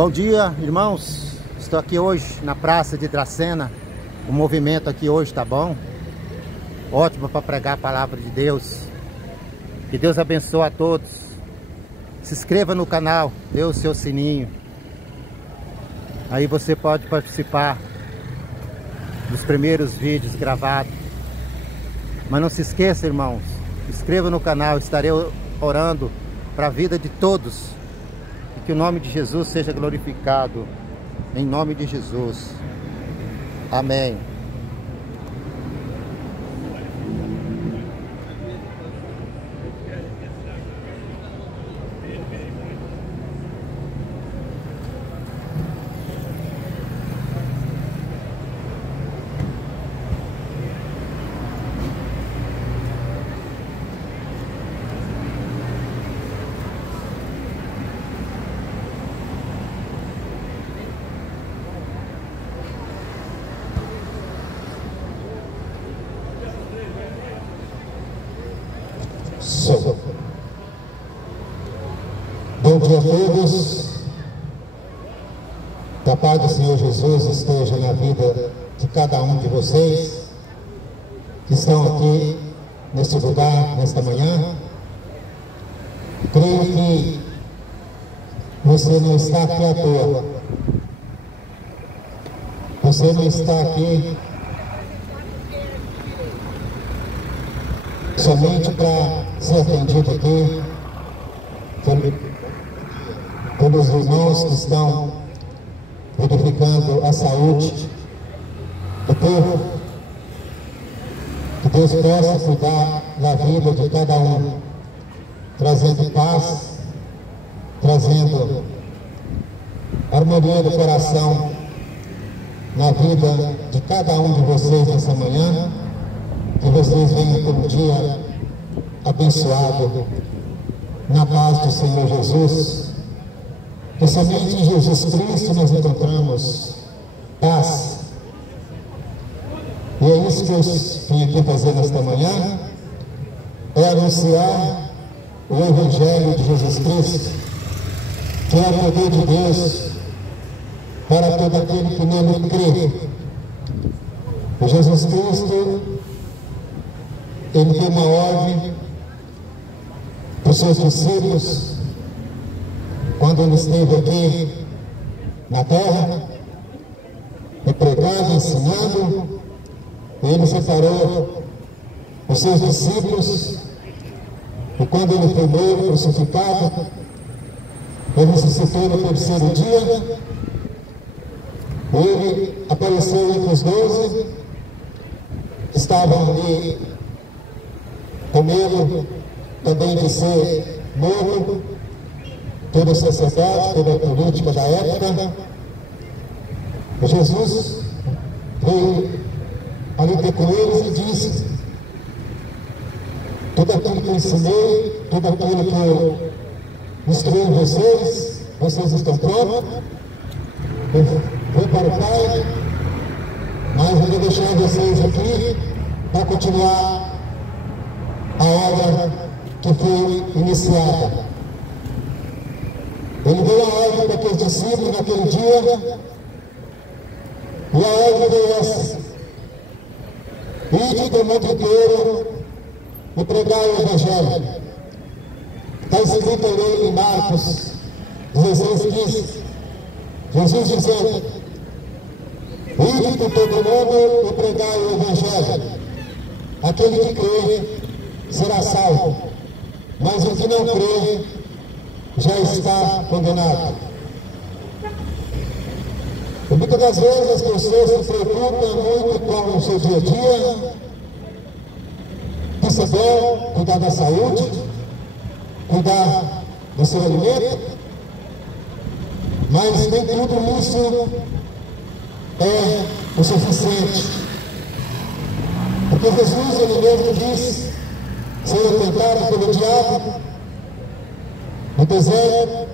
Bom dia, irmãos. Estou aqui hoje na praça de Dracena. O movimento aqui hoje tá bom. Ótimo para pregar a palavra de Deus. Que Deus abençoe a todos. Se inscreva no canal, dê o seu sininho. Aí você pode participar dos primeiros vídeos gravados. Mas não se esqueça, irmãos, se inscreva no canal. Estarei orando para a vida de todos. E que o nome de Jesus seja glorificado. Em nome de Jesus. Amém. Bom dia a todos. Que a paz do Senhor Jesus esteja na vida de cada um de vocês que estão aqui neste lugar, nesta manhã. Creio que você não está aqui à toa. Você não está aqui somente para ser atendido aqui pelos irmãos que estão verificando a saúde do povo. Que Deus possa cuidar da vida de cada um, trazendo paz, trazendo harmonia do coração na vida de cada um de vocês nessa manhã. Que vocês venham por um dia abençoado na paz do Senhor Jesus. E somente em Jesus Cristo nós encontramos paz. E é isso que eu vim aqui fazer nesta manhã, é anunciar o Evangelho de Jesus Cristo, que é o poder de Deus para todo aquele que nele crê. O Jesus Cristo, ele deu uma ordem para os seus discípulos quando ele esteve aqui na terra, pregando, ensinando. Ele separou os seus discípulos, e quando ele foi morto, crucificado, ele ressuscitou no terceiro dia. Ele apareceu entre os 12 que estavam ali com medo também de ser morto, todo o sacerdote, toda a política da época. Jesus veio ali ter com eles e disse: tudo aquilo que eu ensinei, tudo aquilo que eu instruí em vocês, vocês estão prontos. Eu vou para o Pai, mas eu vou deixar vocês aqui para continuar a obra que foi iniciada. Ele deu a ordem para aqueles discípulos naquele dia, e a ordem foi essa: ide do mundo inteiro e pregar o Evangelho. Está escrito ali em Marcos 16:15, Jesus dizendo: ide por todo mundo e pregar o Evangelho. Aquele que crê será salvo, mas o que não crê já está condenado. E muitas das vezes as pessoas se preocupam muito com o seu dia a dia, receber, cuidar da saúde, cuidar do seu alimento, mas nem tudo isso é o suficiente. Porque Jesus, ele mesmo disse, ser tentado pelo diabo no deserto,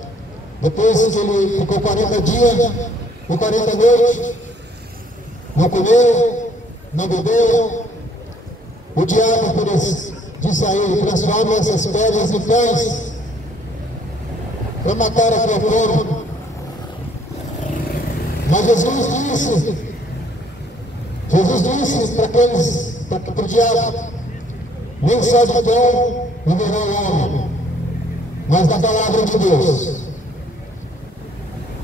depois que ele ficou 40 dias e 40 noites, não comeu, não bebeu, o diabo disse a ele: transforme essas pedras em pães para matar a tua fome. Mas Jesus disse para o diabo: nem só de pão viverá o homem, mas da palavra de Deus.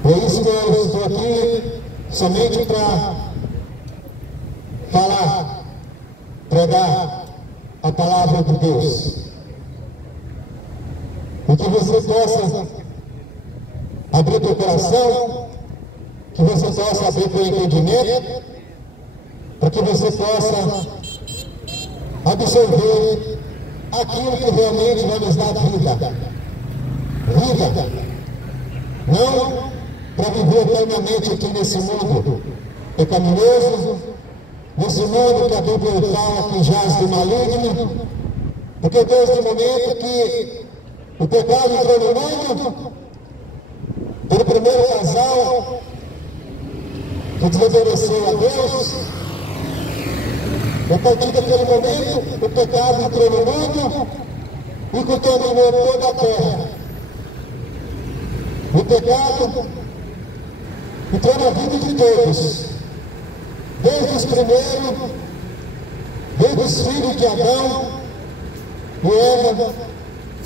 É isso que eu estou aqui somente para falar, pregar a palavra de Deus. E que você possa abrir teu coração, que você possa abrir teu entendimento, para que você possa absorver aquilo que realmente vai nos dar vida. Vida. Não para viver eternamente aqui nesse mundo pecaminoso, nesse mundo que a Bíblia fala que jaz do maligno, porque desde o momento que o pecado entrou no mundo, pelo primeiro casal que desobedeceu a Deus, a partir daquele momento o pecado entrou no mundo e contaminou toda a terra. O pecado entrou na vida de todos, desde os primeiros, desde os filhos de Adão e Eva.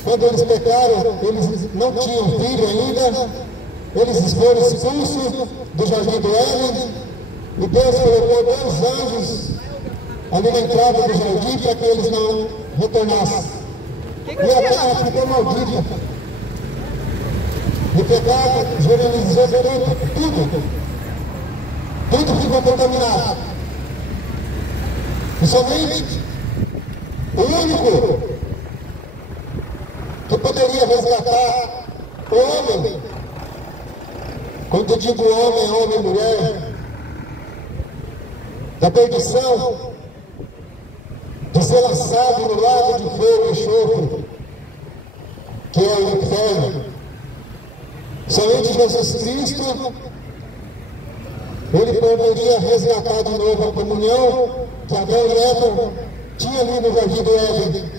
Quando eles pecaram, eles não tinham filho ainda, eles foram expulsos do jardim do Éden, e Deus colocou 2 anjos ali na entrada do jardim para que eles não retornassem. E a terra ficou maldita. O pecado generalizou tudo ficou contaminado. E somente o único que poderia resgatar o homem, quando eu digo homem e mulher, da perdição, de ser lançado no lago de fogo e enxofre, que é o inferno. Somente Jesus Cristo, ele poderia resgatar de novo a comunhão que Adão e Eva tinham ali no jardim do Éden.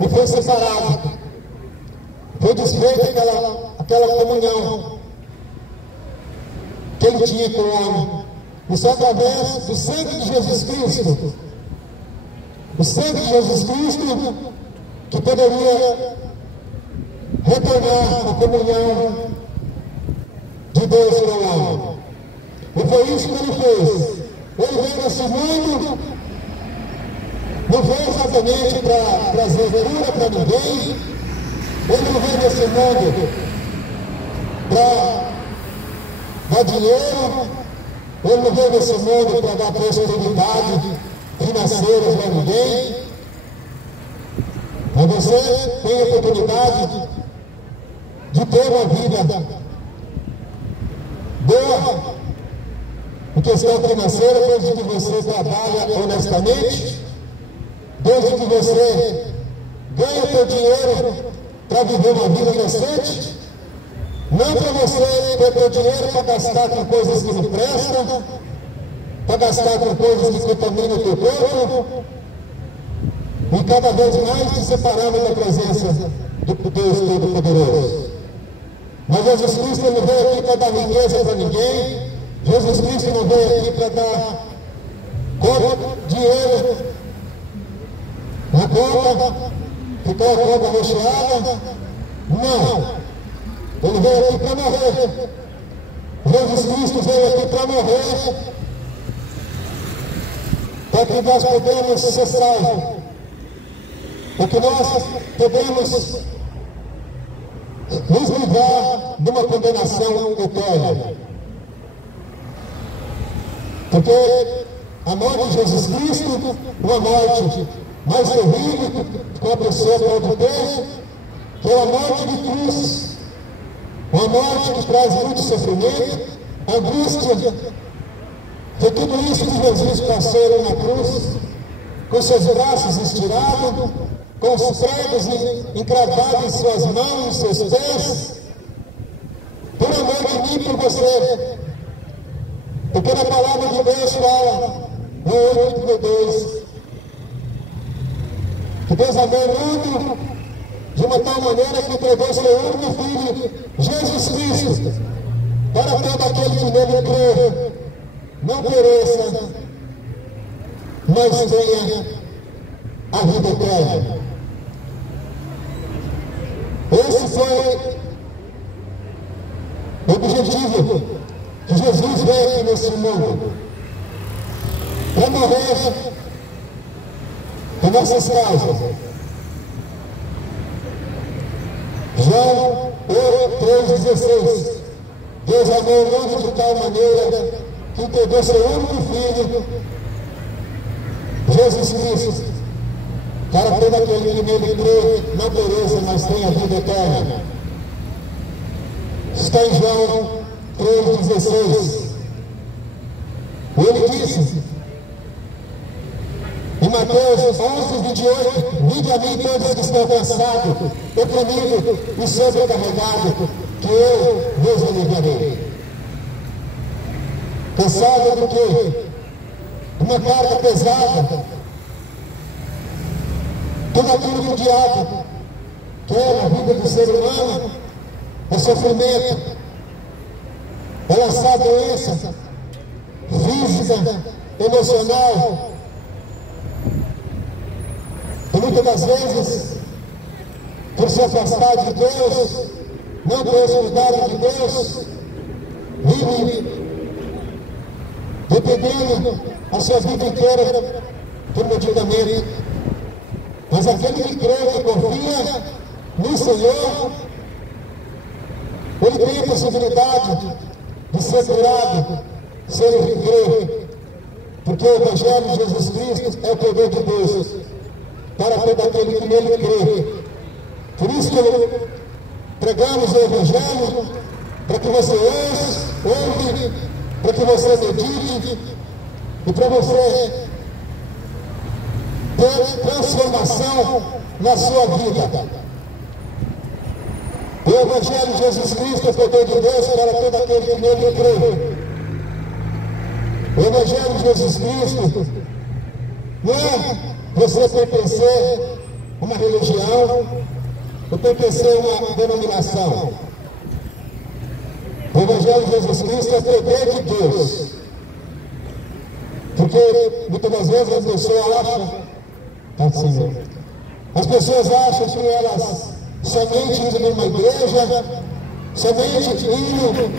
E foi separado, foi desfeita aquela comunhão que ele tinha com o homem. E só através do sangue de Jesus Cristo, o sangue de Jesus Cristo, que poderia retornar a comunhão de Deus com o homem. E foi isso que ele fez. Ele veio nesse mundo, não veio exatamente para trazer cura para ninguém. Ele não veio nesse mundo para dar dinheiro. Ele não veio nesse mundo para dar prosperidade financeira para ninguém. Mas você tem a oportunidade de ter uma vida boa em questão financeira, desde que você trabalha honestamente, desde que você ganha o seu dinheiro para viver uma vida decente, não para você ter o dinheiro para gastar com coisas que não prestam, para gastar com coisas que contaminam o teu corpo, e cada vez mais te separando da presença do Deus Todo-Poderoso. Mas Jesus Cristo não veio aqui para dar riqueza para ninguém. Jesus Cristo não veio aqui para dar dinheiro na conta, ficar a conta recheada. Não. Ele veio aqui para morrer. Jesus Cristo veio aqui para morrer, para que nós podemos ser salvos, para que nós podemos nos livrar de uma condenação eterna. Porque a morte de Jesus Cristo, uma morte mais terrível que uma pessoa pode ter, que é a morte de cruz, uma morte que traz muito sofrimento, angústia. Foi tudo isso que Jesus passou na cruz, com seus braços estirados, com os pregos encravados em suas mãos, em seus pés, por amor de mim e por você. Porque na palavra de Deus fala, no 8:2, que Deus amou o mundo de uma tal maneira que entregou seu único Filho, Jesus Cristo, para todo aquele que nele crê, não pereça, mas tenha a vida eterna. Esse foi o objetivo que Jesus veio aqui nesse mundo, para morrer por nossas causas. João 3,16. Deus amou o mundo de tal maneira que entregou seu único Filho, Jesus Cristo, para todo aquele que nele crê, não pereça, mas tenha vida eterna. Está em João 3,16. Ele disse em Mateus 11:28, vinde a mim todos que estão cansados, oprimidos e sobrecarregados, que eu vos aliviarei. Cansado do quê? Uma carga pesada. Tudo aquilo que o diabo quer na vida do ser humano é sofrimento, é lançar doença física, emocional. E muitas das vezes, por se afastar de Deus, não ter os cuidados de Deus, vive dependendo a sua vida inteira por medicamento. Mas aquele que crê e confia no Senhor, ele tem a possibilidade de ser curado se ele crer, porque o Evangelho de Jesus Cristo é o poder de Deus para todo aquele que nele crê. Por isso que pregamos o Evangelho, para que você ouve, para que você medite e para você ter transformação na sua vida. O Evangelho de Jesus Cristo é o poder de Deus para todo aquele que nele crê. O Evangelho de Jesus Cristo não é você pertencer a uma religião ou pertencer a uma denominação. O Evangelho de Jesus Cristo é o poder de Deus. Porque muitas das vezes as pessoas acham que elas somente indo numa igreja, somente indo,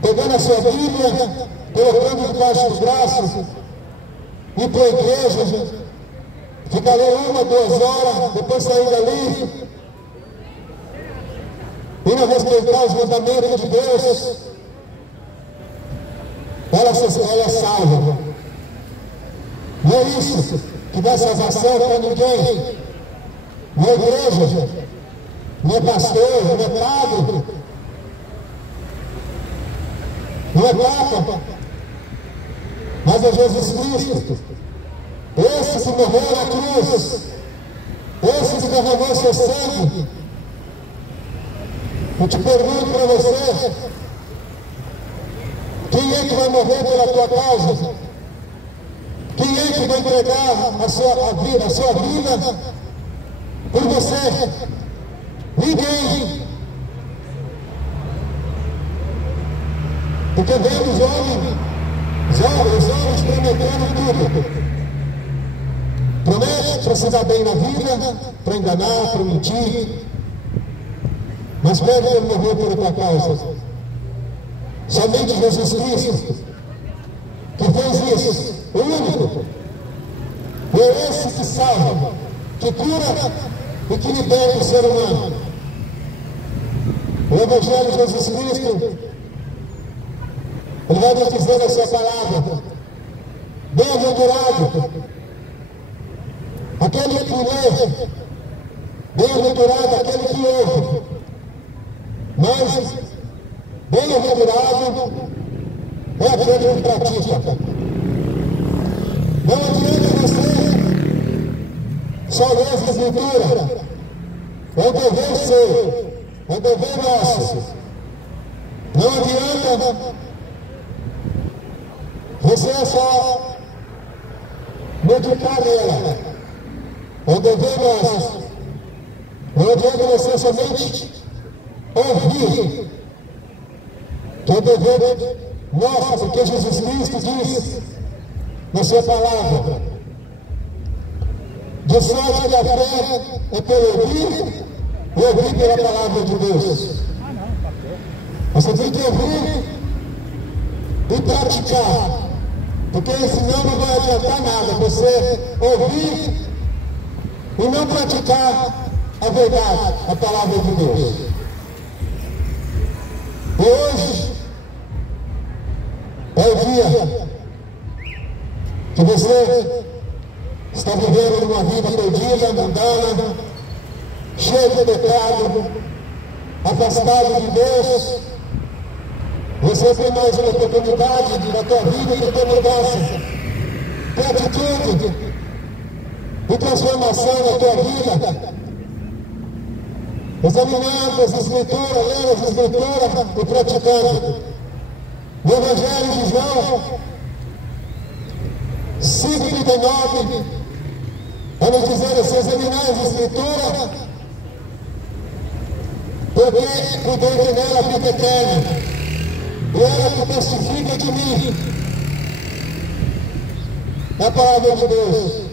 pegando a sua Bíblia, colocando debaixo dos braços, ir para a igreja, ficar ali 1, 2 horas, depois sair dali, e não respeitar os mandamentos de Deus, ela é salva. Não é isso que dá salvação para ninguém. Não é igreja, não é pastor, não é padre, não é papa, mas é Jesus Cristo. Esse que morreu na cruz, esse que derramou seu sangue. Eu te pergunto para você, quem é que vai morrer pela tua causa? Quem é que vai entregar a sua vida por você? Ninguém. Porque vemos os homens prometendo tudo. Promete para se dar bem na vida, para enganar, para mentir. Mas pede ele morrer por tua causa. Somente Jesus Cristo que fez isso, o único. É esse que salva, que cura e que liberta o ser humano. O Evangelho de Jesus Cristo, ele vai nos dizer na sua palavra: bem-aventurado aquele que lê, bem-aventurado aquele que ouve, mas bem-aventurado é aquele que pratica. Não adianta você só ler as escrituras, é o dever seu, é o dever nosso. Não adianta você só meditar nela, é o dever nosso. Não adianta você somente ouvir, que é dever nosso, porque Jesus Cristo diz na sua palavra, de sorte que a fé é pelo ouvir e ouvir pela palavra de Deus. Você tem que ouvir e praticar, porque senão não vai adiantar nada você ouvir e não praticar a verdade, a palavra de Deus. E hoje é o dia que você está vivendo uma vida perdida, mundana, cheia de pecado, afastado de Deus. Você tem mais uma oportunidade na tua vida de ter mudança, de atitude, de transformação na tua vida. Examinando as Escrituras, lendo as Escrituras e praticando. O Evangelho de João 5,39 vai nos dizer assim: examinar as Escrituras, porque por dentro nela a vida eterna, e ela que testifica de mim. É a palavra de Deus.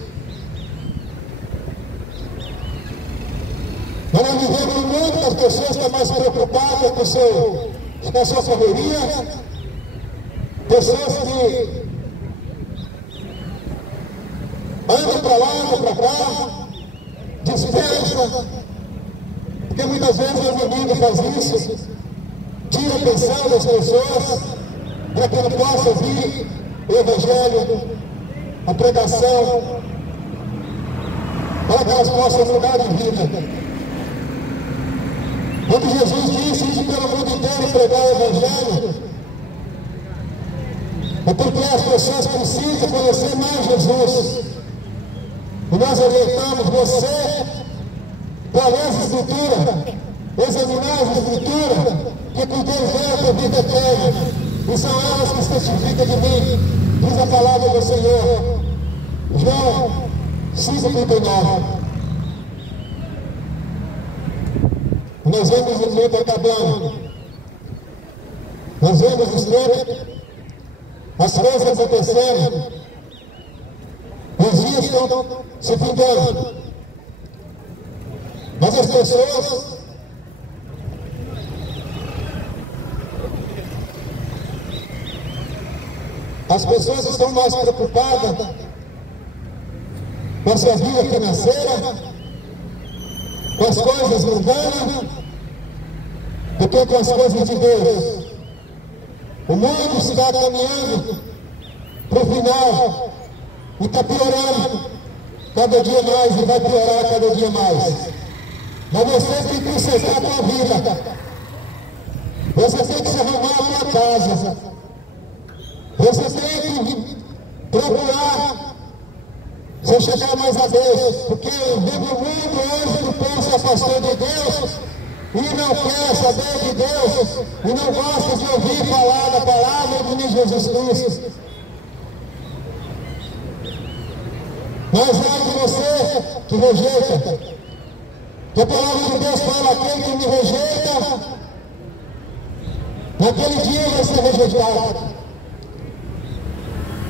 Nós vivemos num mundo que as pessoas estão mais preocupadas com a sua correria, pessoas que andam para lá, andam para cá, dispersam, porque muitas vezes o inimigo faz isso, tira a atenção das pessoas para que não possa ouvir o Evangelho, a pregação, para que elas possam mudar de vida. Quando Jesus disse isso pelo mundo inteiro, pregar o Evangelho, é porque as pessoas precisam conhecer mais Jesus. E nós orientamos você para ler as Escrituras, examinar as Escrituras, que por Deus é a vida eterna, e são elas que testificam de mim, diz a palavra do Senhor. João 5,39. Nós vemos o mundo acabando, nós vemos os tempos, as coisas acontecendo, os dias estão se findando, mas as pessoas estão mais preocupadas com a sua vida financeira, com as coisas mundanas, do que com as coisas de Deus. O mundo está caminhando para o final e está piorando cada dia mais e vai piorar cada dia mais. Mas você tem que consertar a tua vida. Você tem que se arrumar a tua casa. Você tem que procurar se chegar mais a Deus, porque vive o mundo hoje que pensa afastou de Deus e não quer saber de Deus e não gosta de ouvir falar da palavra de Jesus Cristo. Mas é de você que rejeita, que a palavra de Deus fala: aquele que me rejeita, naquele dia vai ser rejeitado.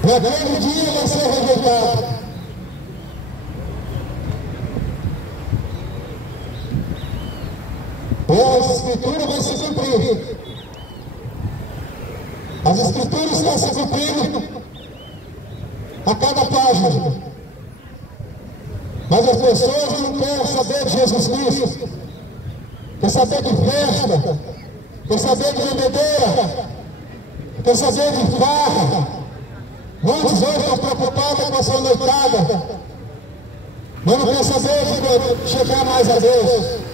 Naquele dia vai ser rejeitado. E as Escrituras vão se cumprir. As Escrituras estão se cumprindo a cada página. Mas as pessoas não querem saber de Jesus Cristo. Quer saber de festa, quer saber de bebedeira, quer saber de farra. Muitos hoje estão preocupados com a sua noitada, mas não quer saber de chegar mais a Deus.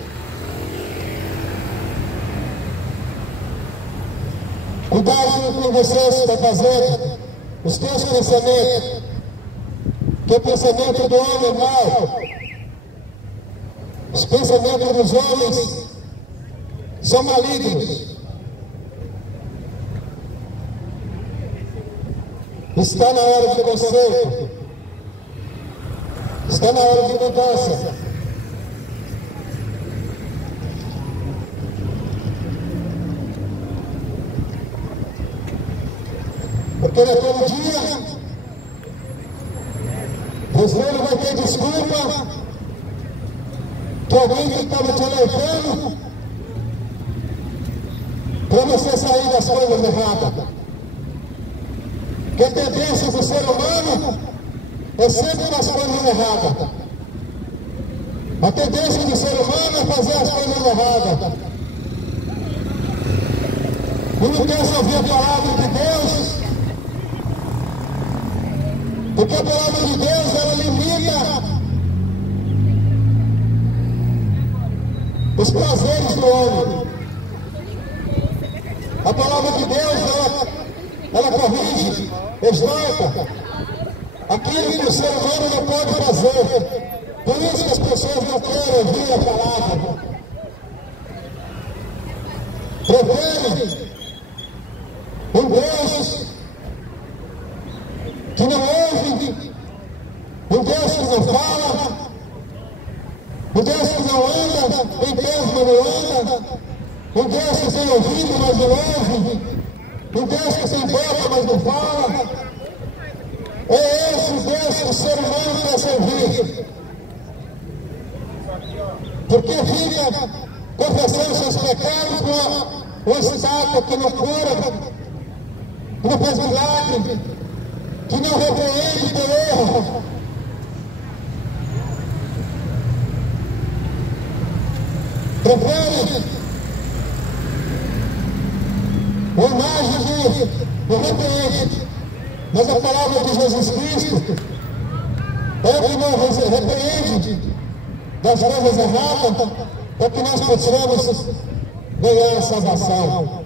Cuidado com o que você está fazendo, os teus pensamentos, que o pensamento do homem é mau. Os pensamentos dos homens são malignos. Está na hora de conserto, está na hora de mudança. Porque naquele dia, você não vai ter desculpa que alguém que estava te alertando para você sair das coisas erradas. Porque a tendência do ser humano é sempre nas coisas erradas. A tendência do ser humano é fazer as coisas erradas. E não quer ouvir a palavra de Deus, porque a palavra de Deus, ela limita os prazeres do homem. A palavra de Deus, ela corrige, exalta aquilo que o ser humano não pode fazer. Por isso que as pessoas não querem ouvir a palavra. Preferem um Deus que não ouve, um Deus que não fala, um Deus que não anda, em Deus mas não anda, um Deus que tem ouvido, mas não ouve, um Deus que tem boca, mas não fala. É esse o Deus que o ser humano quer servir. Porque fica confessando seus pecados com uma estátua que não cura, que não faz milagre, que não repreende teu erro. Prefere uma imagem de repreende, mas a palavra de Jesus Cristo é que não repreende das coisas erradas, para que nós possamos ganhar a salvação.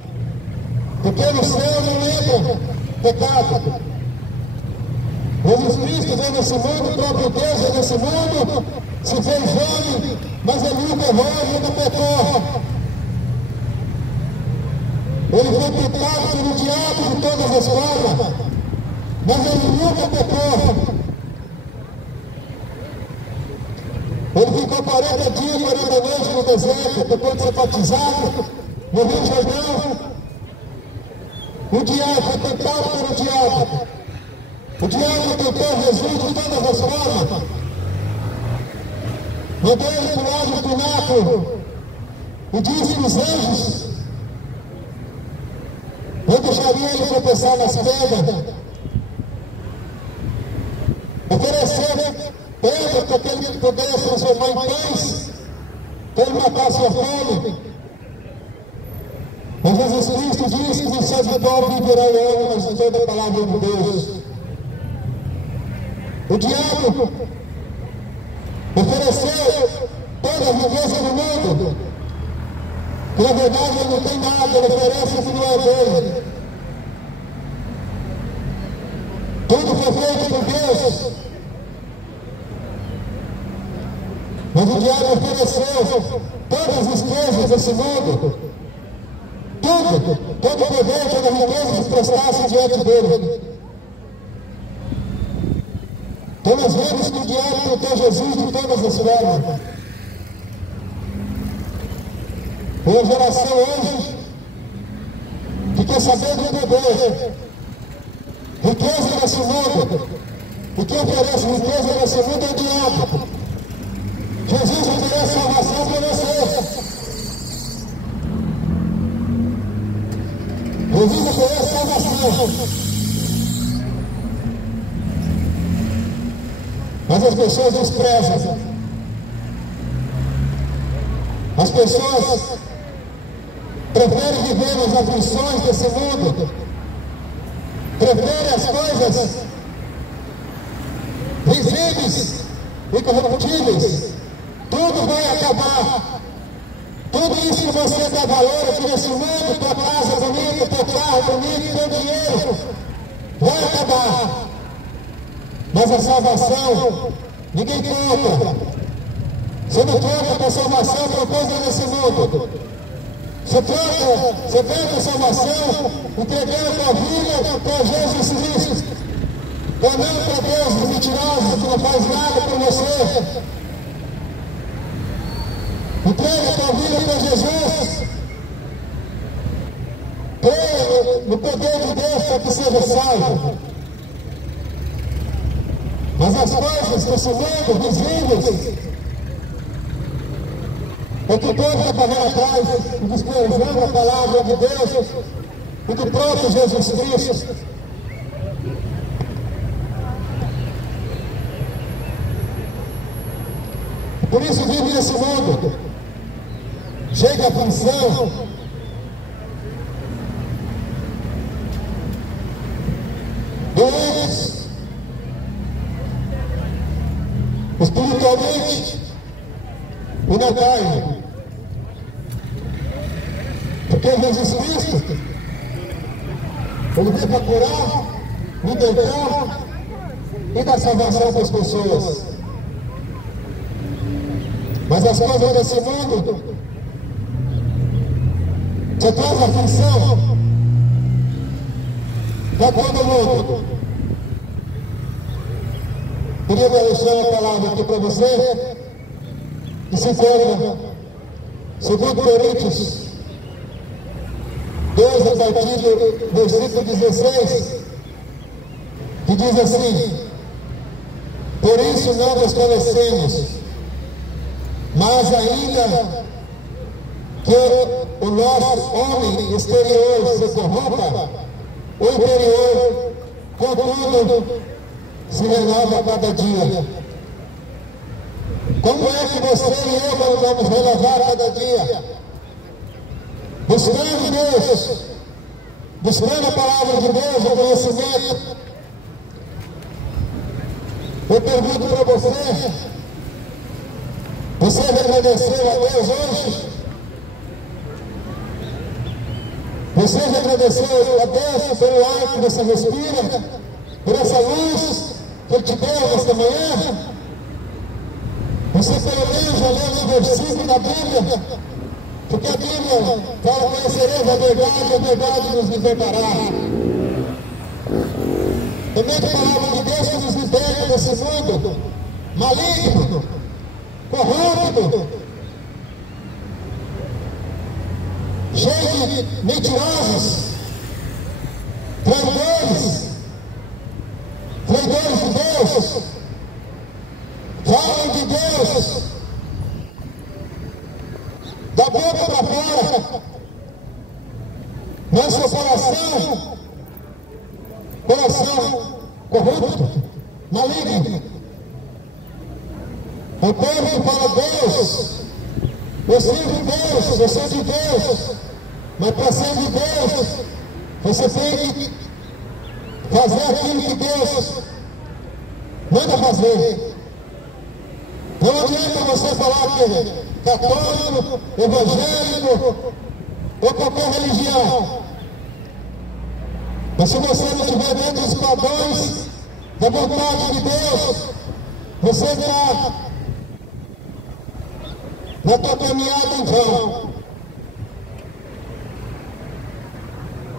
Porque no céu não entra pecado. Jesus Cristo veio nesse mundo, o próprio Deus veio nesse mundo, se fez homem, mas ele nunca errou, nunca pecou. Ele foi tentado pelo diabo de todas as formas, mas ele nunca pecou. Ele ficou 40 dias, 40 noites no deserto, depois de ser batizado, no Rio Jordão. O diabo foi tentado pelo diabo. O diabo tentou Jesus de todas as formas. Mandou ele para o lado do pináculo e disse que os anjos não deixariam ele tropeçar nas pedras. Ofereceu pedras para que ele pudesse transformar em pães, para ele matar sua fome. Mas Jesus Cristo disse que os seus vitórios viverá o homem, mas de toda a palavra de Deus. O diabo ofereceu toda a riqueza do mundo, que na verdade ele não tem nada, ele oferece o que não é dele. Tudo foi feito por Deus. Mas o diabo ofereceu todas as riquezas desse mundo, tudo, todo o poder, toda a riqueza que prestasse diante dele. Então nós vemos que o diabo tentou Jesus de todas as formas. E a geração hoje que quer saber do poder, riqueza nesse mundo, e quem oferece riqueza nesse mundo é o diabo. Jesus oferece salvação para você. Jesus oferece salvação. Mas as pessoas desprezam. As pessoas preferem viver nas aflições desse mundo. Preferem as coisas visíveis e corruptíveis. Tudo vai acabar. Tudo isso que você dá valor aqui nesse mundo, tua casa bonita, teu carro bonito, teu dinheiro, vai acabar. Mas a salvação, ninguém troca. Você não troca a tua salvação por coisa nesse mundo. Você troca, você vende a salvação, entregando a tua vida para Jesus Cristo. Ganhando para Deus mentirosos que não faz nada por você. Entrega a tua vida para Jesus. Creia no poder de Deus para que seja salvo. Mas as coisas desse mundo, visíveis, é que Deus está correndo atrás, desprezando a palavra de Deus e do próprio Jesus Cristo. Por isso vive nesse mundo, cheio de aflição, doentes, espiritualmente e na carne. Porque Jesus Cristo, Ele veio para curar, libertar e dar salvação para as pessoas. Mas as coisas desse mundo te traz aflição para todo mundo. Queria deixar uma palavra aqui para você, que se encontra, segundo Coríntios 2, a partir do versículo 16, que diz assim: por isso não nos conhecemos, mas ainda que o nosso homem exterior se corrompa, o interior, contudo, se renova a cada dia. Como é que você e eu vamos renovar a cada dia? Buscando Deus, buscando a palavra de Deus, o conhecimento. Eu pergunto para você, você agradeceu a Deus hoje? Você já agradeceu a Deus pelo ar que você respira, por essa luz que Ele te deu nesta manhã? Você pelo menos já leu um versículo da Bíblia? Porque a Bíblia fala: conhecereis a verdade nos libertará. Também a palavra de Deus que nos liberta desse mundo maligno, corrupto, cheio de mentirosos, traidores de Deus, falam de Deus da boca para fora, mas seu coração corrupto, maligno. O povo que fala: Deus, eu sirvo Deus, eu sou de Deus, mas para ser de Deus, você tem que fazer aquilo que Deus manda fazer. Não adianta você falar que é católico, evangélico ou qualquer religião, mas se você não estiver dentro dos padrões da vontade de Deus, você está na tua caminhada em vão.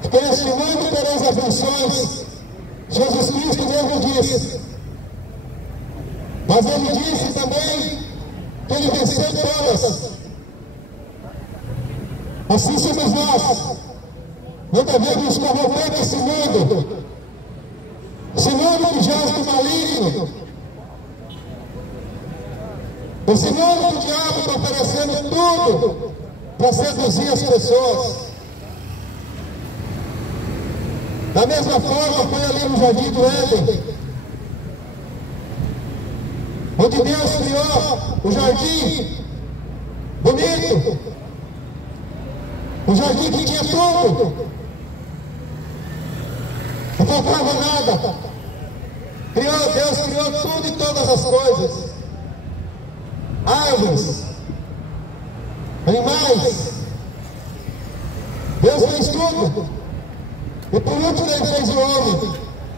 Porque neste mundo tereis aflições, Jesus Cristo mesmo disse. Mas Ele disse também que Ele venceu todas. Assim somos nós. Não devemos corromper esse mundo. Esse mundo que jaz do maligno. Esse mundo que o diabo está oferecendo tudo para seduzir as pessoas. Da mesma forma foi ali no Jardim do Éden, onde Deus criou o jardim bonito, o jardim que tinha tudo, não faltava nada. Deus criou tudo e todas as coisas, árvores, animais, Deus fez tudo. E por último Ele fez o homem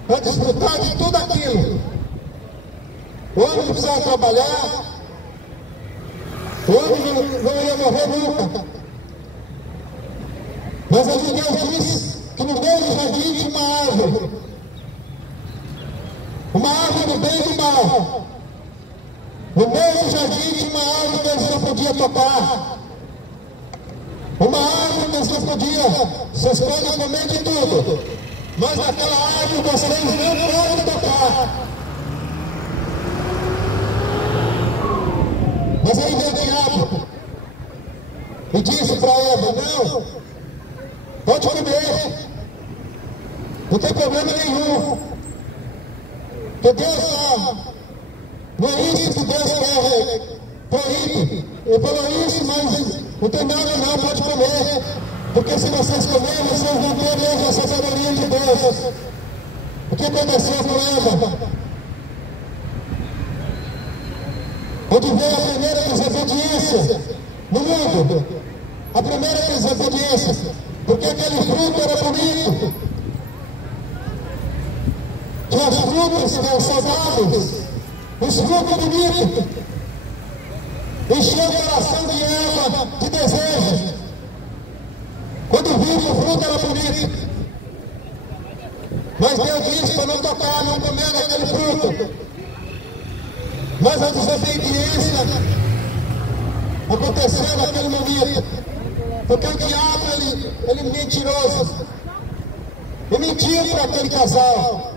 para desfrutar de tudo aquilo. O homem não precisava trabalhar, o homem não ia morrer nunca. Mas ali Deus disse que no meio do jardim tinha uma árvore do bem e do mal. No meio do jardim tinha uma árvore que eles não podiam tocar, uma árvore que eles vocês podem comer de tudo, mas naquela árvore vocês não podem tocar. Mas aí veio o diabo e disse para Eva: não, pode comer, não tem problema nenhum, porque Deus não é isso que Deus quer, proíbe. Ele falou isso, mas não tem nada não, pode comer, porque se vocês comerem, vocês vão ter mesmo a sabedoria de Deus. O que aconteceu com Eva? Onde veio a primeira desobediência no mundo, a primeira desobediência, porque aquele fruto era bonito, tinha os frutos saudáveis, os frutos bonitos, encheu o coração de Eva de desejo, quando viu que o fruto era bonito, mas Deus disse para não tocar, não comer daquele fruto. Mas a desobediência aconteceu naquele momento, porque o diabo, ele é mentiroso, e mentiu para aquele casal,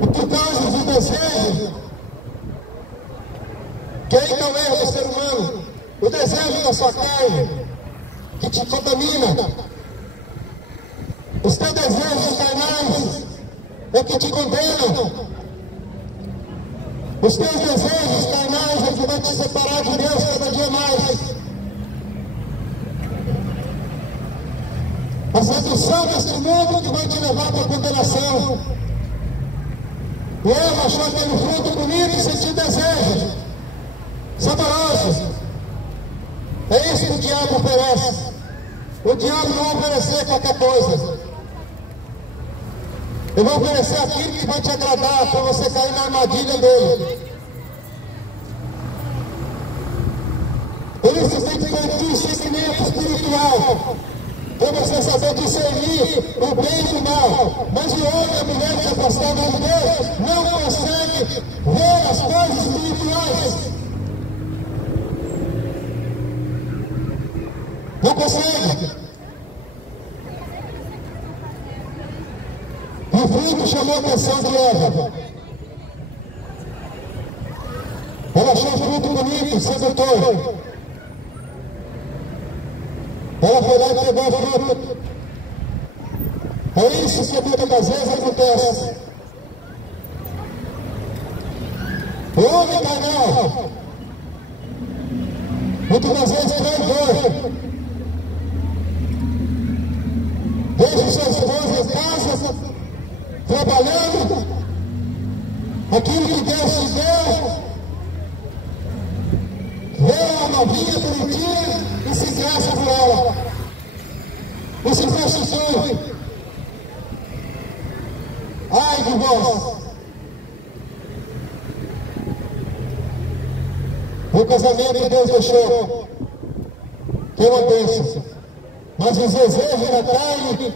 e por causa do desejo, que aí está o erro do ser humano, o desejo da sua carne, que te contamina, os teus desejos carnais é que te condenam. Os teus desejos carnais é que vai te separar de Deus cada dia mais. A sedução deste mundo que vai te levar para a condenação. E Eva achou aquele fruto bonito e sentiu desejo, saboroso. É isso que o diabo oferece. O diabo não vai oferecer qualquer coisa. Eu vou oferecer aquilo que vai te agradar para você cair na armadilha dele. Por isso você tem que ter discernimento espiritual, para você saber discernir o bem e o mal. Mas o homem e a mulher que é afastado de Deus não consegue ver as coisas espirituais. Não consegue. O fruto chamou a atenção de Eva. Ela achou o fruto bonito, sedutor. Ela foi lá e pegou o fruto. É isso que muitas das vezes acontece. O homem carnal, muitas das vezes traidor, deixa sua esposa em casa, trabalhando, aquilo que Deus te deu, vê uma novinha bonitinha e se graça por ela, e se prostitui. Ai de vós! O casamento que Deus deixou, que é uma bênção, mas os desejos da carne,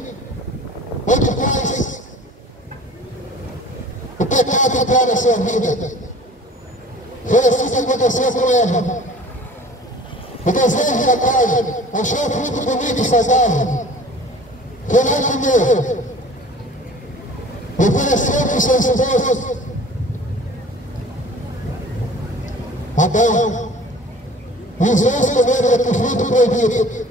onde faz o pecado entrar na sua vida. Foi assim que aconteceu com Eva. O desejo da carne, achou o fruto bonito e saudável, foi lá e comeu, ofereceu para o seu esposo. Adão, e os dois comeram do fruto proibido.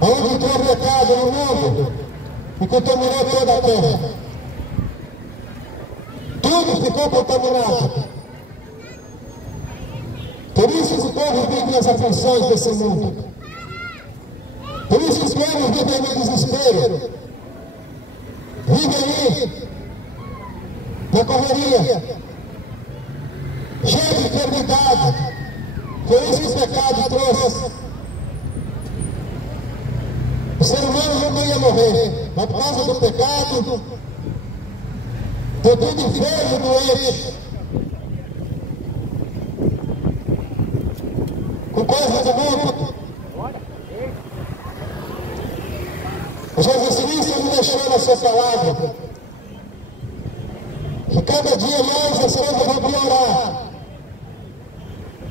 Onde entrou o pecado no mundo e contaminou toda a terra. Tudo ficou contaminado. Por isso os povos vivem as aflições desse mundo. Por isso os povos vivem no desespero. Vivem aí, na correria, cheio de enfermidade. Foi isso que o pecado trouxe. O ser humano nunca ia morrer, mas por causa do pecado, ficou tudo enfermo, doente, com coisas do mundo. O Jesus Cristo nos deixou na sua palavra que cada dia mais as coisas vão piorar,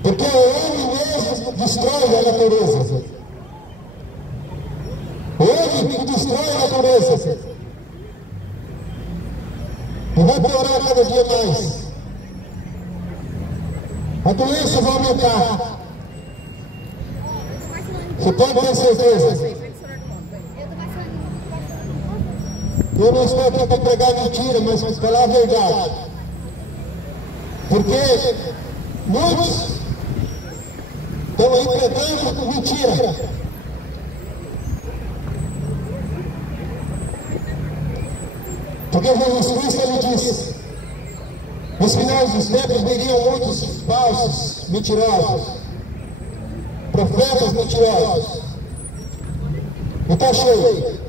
porque o homem mesmo destrói a natureza. destrói a natureza. E vai piorar cada dia mais. A doença vai aumentar. Você pode ter certeza. Eu não estou aqui para pregar mentira, mas para falar a verdade. Porque muitos estão aí pregando mentira. Porque Jesus Cristo, ele disse: nos finais dos tempos viriam muitos falsos, mentirosos, profetas mentirosos. E está cheio.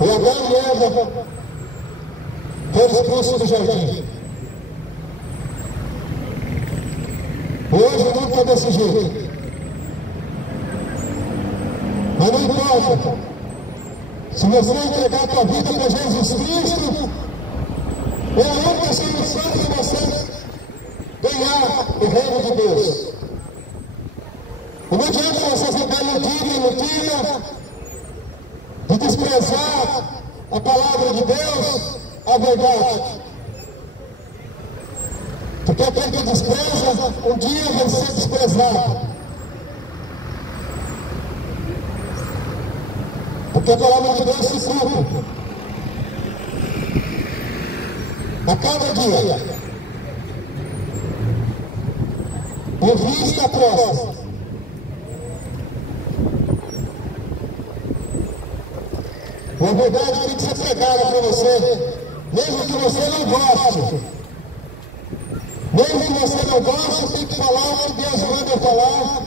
E Adão e Eva foram expulsos do jardim. Hoje não está desse jeito. Mas não importa. Se você entregar a tua vida para Jesus Cristo, é a única solução para você ganhar o reino de Deus. Não adianta você ficar iludida de desprezar a palavra de Deus, a verdade. Porque aquele que despreza, um dia vai ser desprezado. Porque a palavra de Deus se cumpre a cada dia. O fim está próximo. E a verdade tem que ser pregada para você, mesmo que você não goste. Mesmo que você não goste, tem que falar o que Deus manda falar,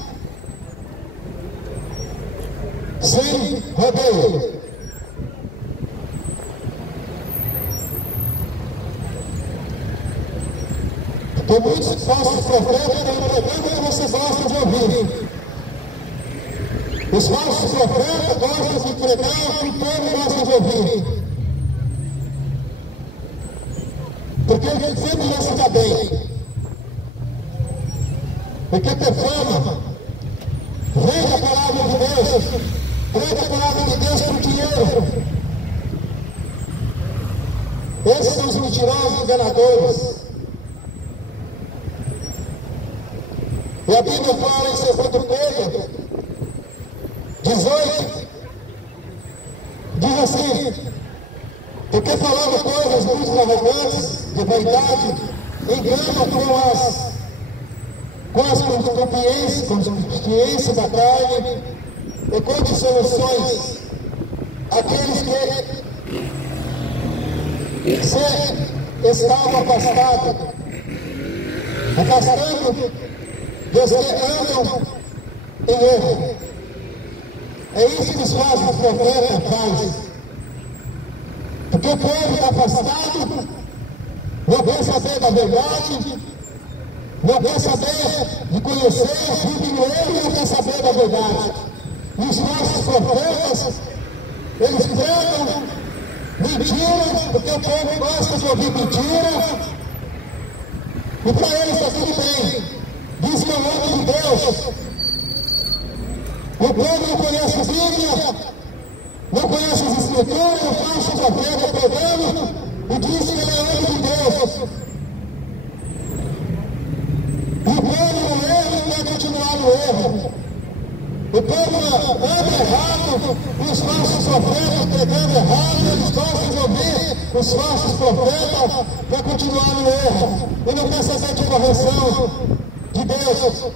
sem rodeio. Porque muitos falsos profetas estão pregando o que você gosta de ouvir. Os falsos profetas gostam de pregar o que o povo gosta de ouvir. Porque ele sempre vai se dar bem. Porque ter fama, vende a palavra de Deus, prega a palavra de Deus por dinheiro. Esses são os mentirosos enganadores. E a Bíblia fala em 2 Pedro 18, diz assim: porque falando coisas muito arrogantes, de vaidade, enganam com as concupiscências da carne e com dissoluções aqueles que se estavam afastando dos que andam em erro. É isso que os falsos profetas fazem. Porque o povo está afastado, não quer saber da verdade, não quer saber de conhecer, vive no erro e não quer saber da verdade. E os falsos profetas, eles pregam mentira, porque o povo gosta de ouvir mentira, e para eles está tudo bem. Diz que é o nome de Deus. O povo não conhece a Bíblia, não conhece as Escrituras, o falso profeta pregando e diz que ele é homem de Deus. E o povo no erro e quer continuar no erro. O povo anda errado e os falsos profetas pregando errado, eles gostam de ouvir os falsos profetas para continuar no erro. E não quer saber de correção de Deus.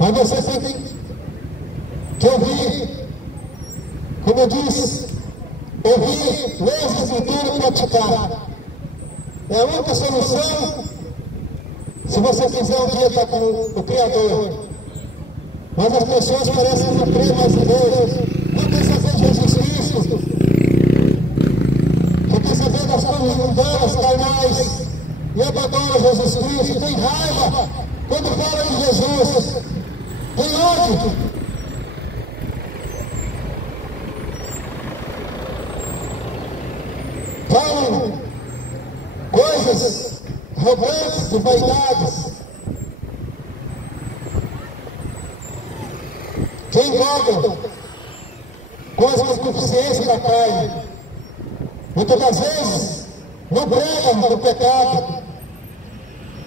Mas você tem que ouvir, como eu disse, ouvir, ler as Escrituras e praticar. É a única solução se você quiser um dia estar com o Criador. Mas as pessoas parecem não crer mais em Deus, não quer saber de Jesus Cristo, não quer saber das coisas mundanas, carnais, e abandona Jesus Cristo, tem raiva quando fala em Jesus. Tem ódio. Falam coisas arrogantes, de vaidades. que engordam com as concupiscências da carne. Muitas das vezes não pregam o pecado.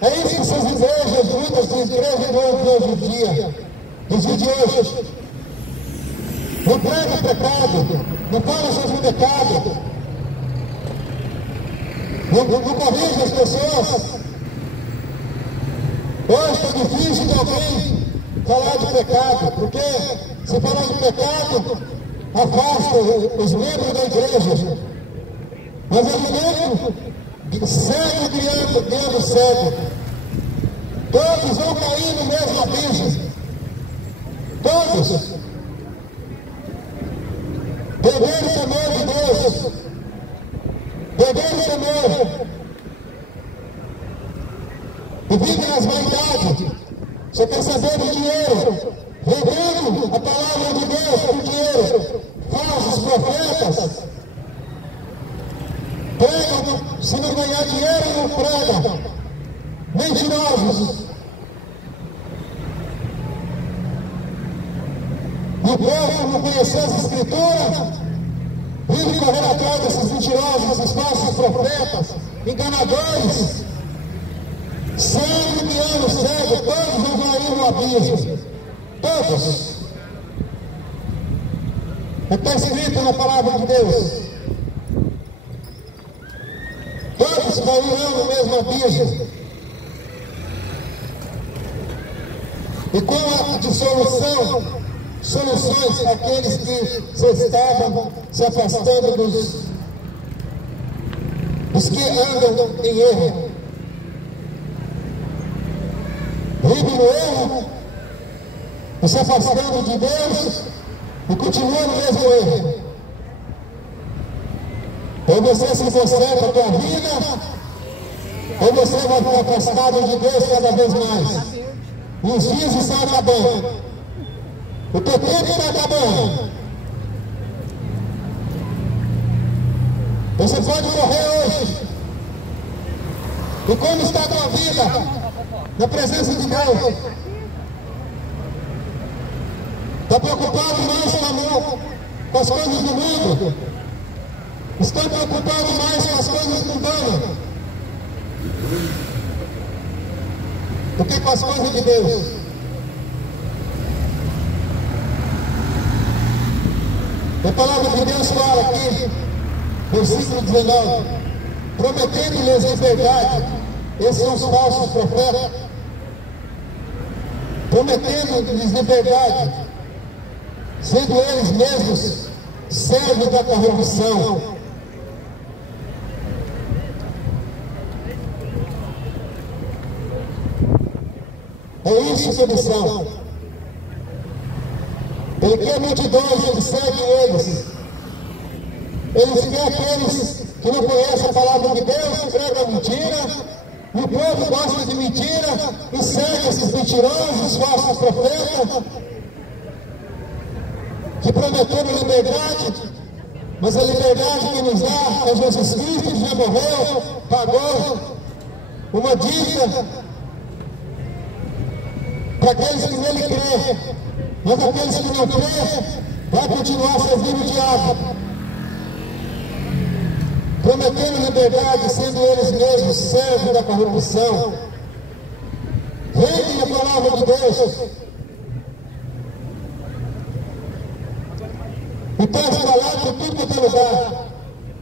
É isso que essas igrejas, muitas igrejas de hoje em dia, dos dias de hoje, não pregam o pecado, não falam sobre o pecado, não corrigem as pessoas. Hoje está difícil de alguém falar de pecado, porque se falar de pecado, afasta os membros da igreja. Mas alimento cego criando cego. Todos vão cair no mesmo abismo. Todos. Perderam o temor de Deus. Perderam o temor. E vivem nas vaidades. Você quer saber do dinheiro? Vendendo a palavra de Deus por dinheiro. Falsos profetas. Pregam, se não ganhar dinheiro, não pregam. Mentirosos. E o povo não conheceu as escrituras, vive correndo atrás desses mentirosos, esses falsos profetas, enganadores. Cego guiando cego, todos vão cair no abismo. Todos. Está escrito na palavra de Deus. Todos cairão no mesmo abismo. E com a dissolução, soluções àqueles que se estavam se afastando dos que andam em erro. Vivem no erro, e se afastando de Deus, e continuam no mesmo erro. Ou você se conserta a tua vida, ou você vai ficar afastado de Deus cada vez mais. E os dias estão acabando. O teu tempo está acabando. Você pode morrer hoje. E como está a tua vida? Na presença de Deus. Está preocupado mais com as coisas do mundo? Está preocupado mais com as coisas mundanas do que com as coisas de Deus? A palavra de Deus fala aqui, versículo 19, prometendo-lhes liberdade. Esses são os falsos profetas. Prometendo-lhes liberdade, sendo eles mesmos servos da corrupção. É isso que eles são. Ele quer multidões, ele segue eles. Eles querem aqueles que não conhecem a palavra de Deus, pregam mentira. E o povo gosta de mentira e segue esses mentirosos, falsos profetas, que prometeram liberdade, mas a liberdade que nos dá é Jesus Cristo, que já morreu, pagou uma dívida para aqueles que nele crê, mas aqueles que não crê, vai continuar servindo o diabo, prometendo liberdade, sendo eles mesmos servos da corrupção. Vendem a palavra de Deus. E pode falar por tudo quanto é lugar.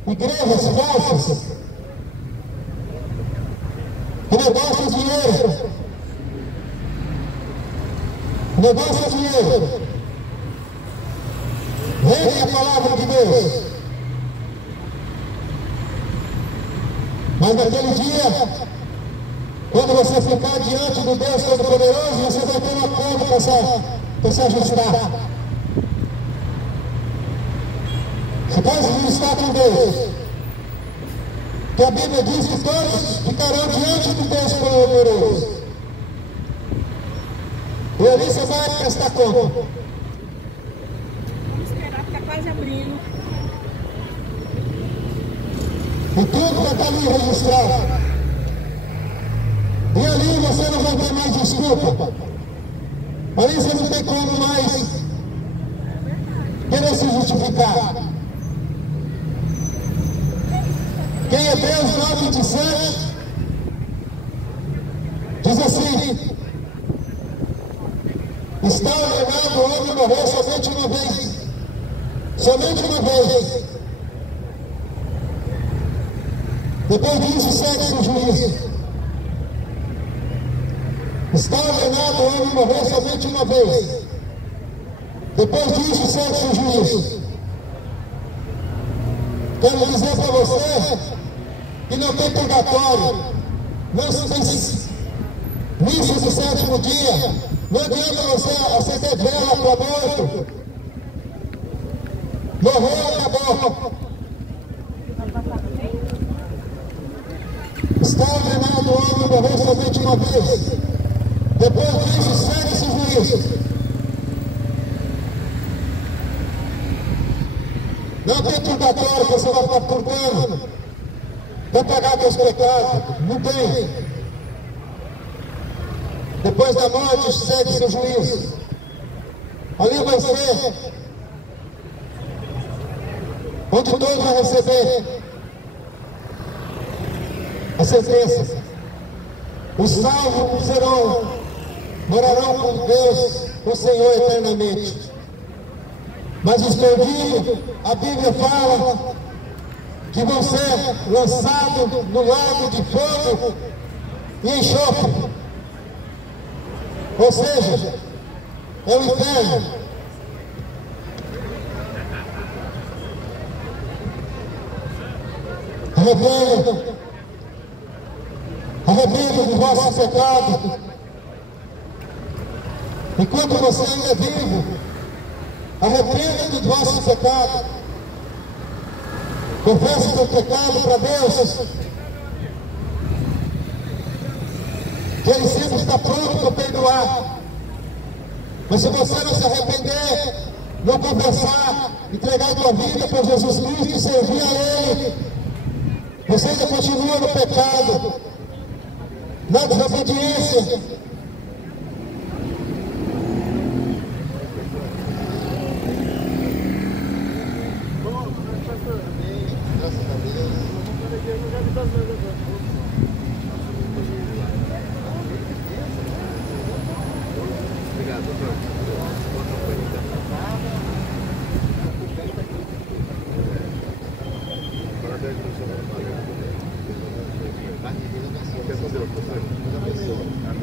Igrejas falsas. O negócio é dinheiro. O negócio é dinheiro. Vendem a palavra de Deus. Mas naquele dia, quando você ficar diante do Deus Todo-Poderoso, você vai ter uma conta para se ajustar. Você pode estar com Deus. Porque a Bíblia diz que todos ficarão diante do Deus Todo-Poderoso. E ali você vai prestar conta. Vamos esperar, porque está quase abrindo. E tudo vai estar ali registrado. E ali você não vai ter mais desculpa. Ali você não tem como mais querer se justificar. Quem é Hebreus 9:27 diz assim: está ordenado o homem morrer somente uma vez. Somente uma vez. Depois disso, segue-se o juízo. Está ordenado o homem morrer somente uma vez. Depois disso, segue-se o juízo. Quero dizer para você que não tem purgatório, não se tem missa do sétimo dia, não adianta você acender vela para morto. Morreu, acabou. Está ordenado o homem morrer somente uma vez. Depois disso, segue-se o juízo. Não tem purgatório que você vai ficar purgando para pagar teus pecados. Não tem. Depois da morte, segue-se o juízo. Ali vai ser onde todos vão receber a sentença. Os salvos morarão com Deus, o Senhor, eternamente. Mas os perdidos, a Bíblia fala que vão ser lançados no lago de fogo e enxofre. Ou seja, é o inferno. Arrependa do vosso pecado. Enquanto você ainda é vivo, arrependa dos vossos pecados. Confesse o teu pecado para Deus, que Ele sempre está pronto para perdoar. Mas se você não se arrepender, não confessar, entregar a tua vida para Jesus Cristo e servir a Ele, você ainda continua no pecado, na desobediência.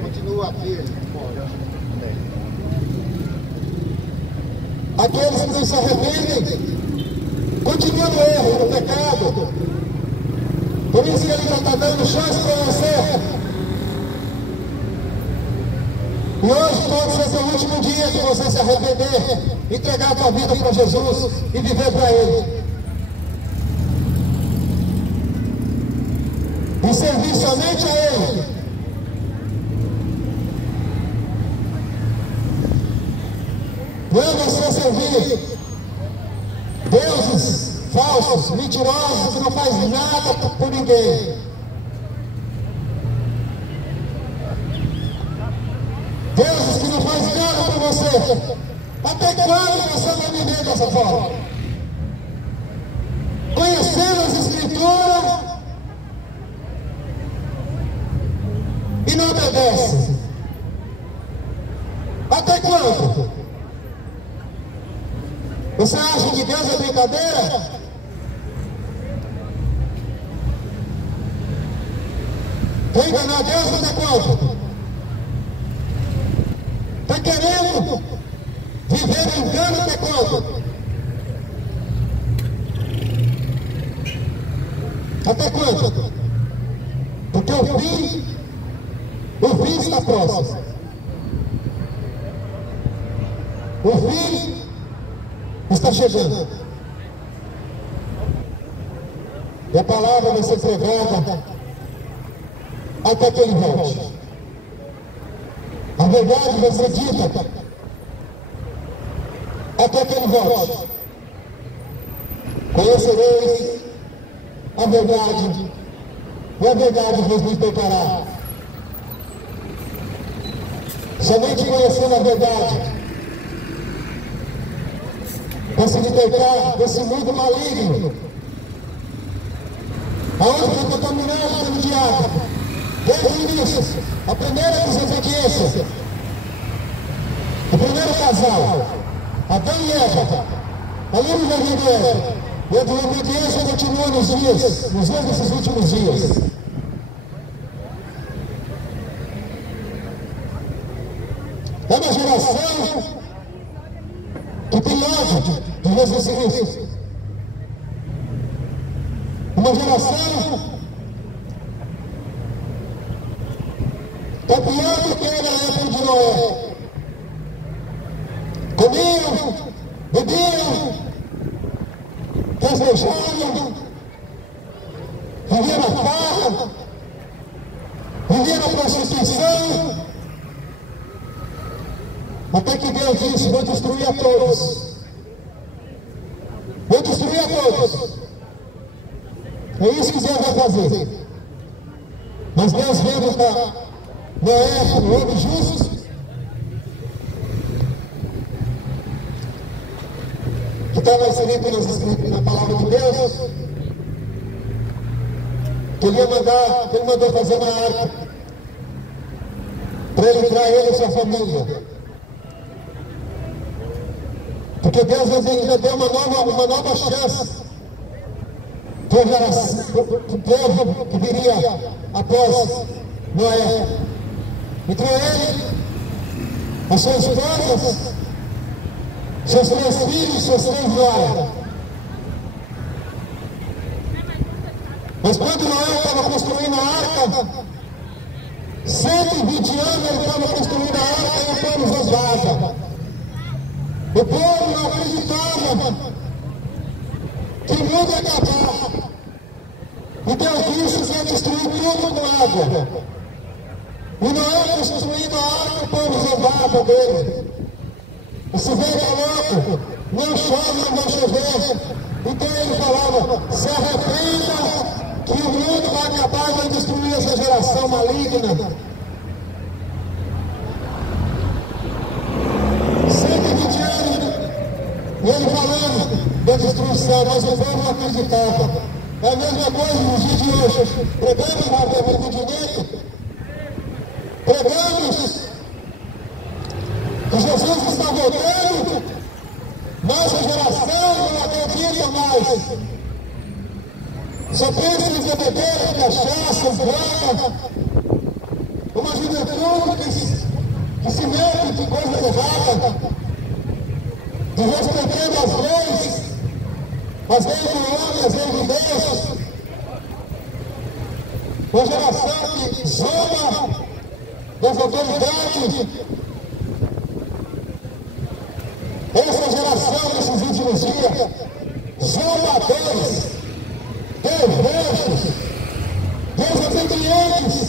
Continua firme. Aqueles que não se arrependem continuam no erro, no pecado. Por isso que Ele já está dando chance para você. E hoje pode ser o último dia que você se arrepender, entregar a tua vida para Jesus e viver para Ele. E servir somente a Ele. Não é você servir deuses falsos, mentirosos, que não faz nada por ninguém. Deuses que não fazem nada por você. Até quando você vai viver dessa forma? Conhecendo as Escrituras e não obedece. Até quando? Você acha que Deus é brincadeira? Quer enganar Deus até quando? Está querendo viver engano até quando? Até quando? Porque o fim está próximo. O fim está chegando. E a palavra vai ser pregada até que Ele volte. A verdade vai ser dita até que Ele volte. Conhecereis a verdade, e a verdade vos libertará. Somente conhecendo a verdade para se libertar desse mundo maligno, aonde foi contaminado pelo diabo, desde o início, a primeira desobediência, o primeiro casal, Adão e Eva, ali no jardim do Éden, e a desobediência continua nos dias desses últimos dias. É uma geração que tem ódio de Jesus Cristo. Uma geração que é pior do que na época de Noé. Comiam, bebiam, festejavam, viviam na farra, viviam na prostituição, até que Deus disse: vou destruir a todos. Vou destruir a todos. É isso que Deus vai fazer. Mas Deus vendo para Noé, o homem justo, que estava escrito na palavra de Deus, que ele mandou fazer uma arca para ele entrar ele e sua família. Porque Deus ainda deu uma nova chance para o povo que viria após Noé. Entrou ele, as suas esposas, seus 3 filhos, suas 3 noras. Mas quando Noé estava construindo a arca, 120 anos ele estava construindo a arca e o povo zombava. O povo não acreditava que o mundo ia acabar. E Deus disse que ia destruir tudo com água. E Noé construindo a arca, o povo zombava dele. Esse velho é louco, não chove, não vai chover. Então ele falava: se arrependa, que o mundo vai acabar e vai destruir essa geração maligna. 120 anos, e ele falando da destruição, mas o povo não acreditava. É a mesma coisa nos dias de hoje. Pregamos na arrependimento, pregamos que Jesus está voltando, nossa geração não acredita mais. Só pensa em bebedeira, cachaça, droga, uma juventude que se mete de coisa errada, desrespeitando as leis do homem, as leis de Deus. Uma geração que zomba das autoridades. Essa geração, nesses últimos dias, zombadores, perversos, desobedientes,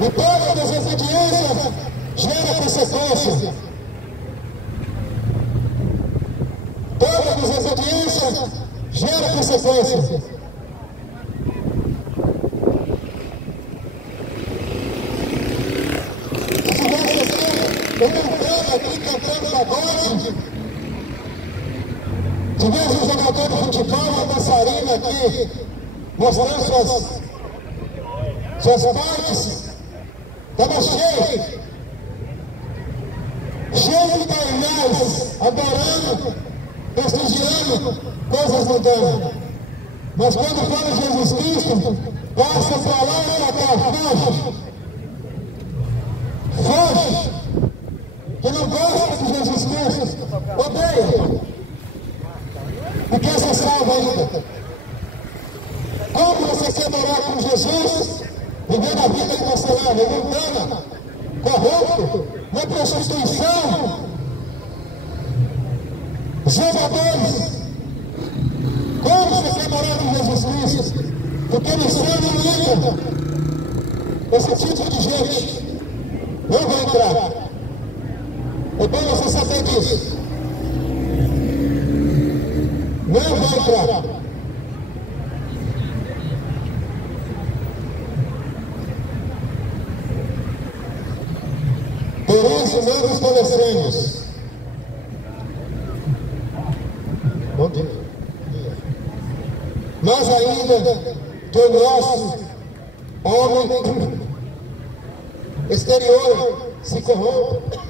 e toda desobediência gera consequência. Toda desobediência gera consequência. Aqui cantando pagode, tivemos um jogador de futebol, uma dançarina aqui, mostrando suas partes, estava cheio de carnais, adorando, prestigiando coisas mundanas. Mas quando fala de Jesus Cristo, passa para lá e para cá, foge. Que não gosta de Jesus Cristo, odeia, e quer ser salvo ainda. Como você quer morar com Jesus, vivendo a vida que você leva, mundana, corrupto, na prostituição, jogadores? Como você quer morar com Jesus Cristo? Porque no céu não entra esse tipo de gente, não vai entrar. É bom você saber disso. Não vai entrar. desfalecemos. Bom dia. Mais ainda que o nosso homem exterior se corrompe.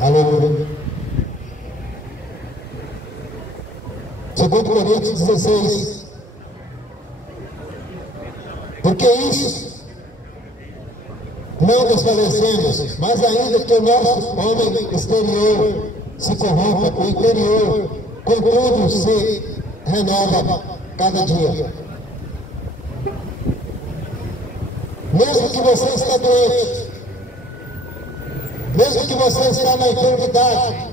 Aleluia. Segundo Coríntios 16. Porque isso não desfalecemos, mas ainda que o nosso homem exterior se corrompa, o interior, contudo, se renova cada dia. Mesmo que você está doente, mesmo que você está na enfermidade,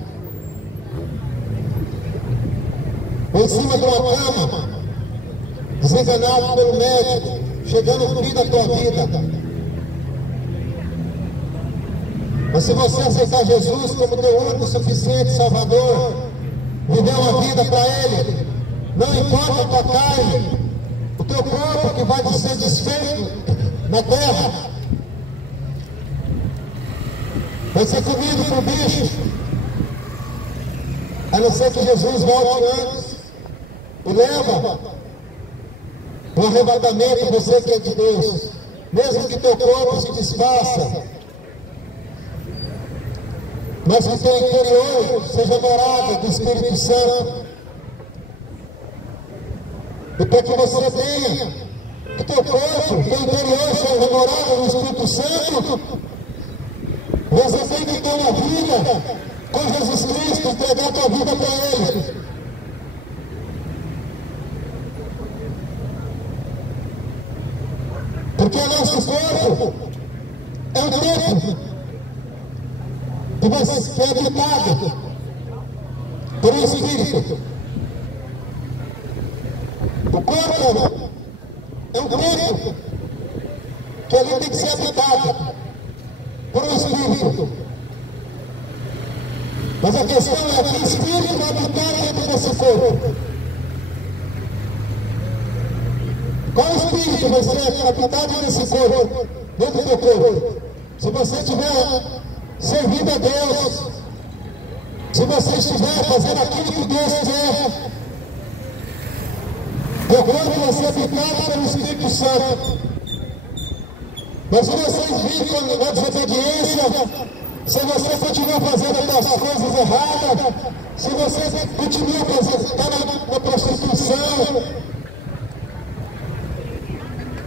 em cima de uma cama, desenganado pelo médico, chegando o fim da tua vida. Mas se você aceitar Jesus como teu único, suficiente Salvador, viver uma vida para Ele, não importa a tua carne, o teu corpo que vai ser desfeito na terra, vai ser comido por bicho, a não ser que Jesus volte antes e leva o arrebatamento, você que é de Deus, mesmo que teu corpo se desfaça, mas que teu interior seja morada do Espírito Santo, e para que você tenha que teu corpo, teu interior seja morada do Espírito Santo, você tem que ter uma vida com Jesus Cristo, entregar tua vida para Ele. Porque o nosso corpo é um templo que vai ser habitado por um Espírito. O corpo é um templo que ali tem que ser habitado por um Espírito. Mas a questão é que Espírito vai habitar dentro desse corpo. Qual Espírito vai ser habitado nesse corpo, dentro do corpo? Se você estiver servindo a Deus, se você estiver fazendo aquilo que Deus quer, o corpo vai ser habitado pelo Espírito Santo. Mas se vocês vivem na desobediência, se você continua fazendo as coisas erradas, se você continua fazendo, na prostituição,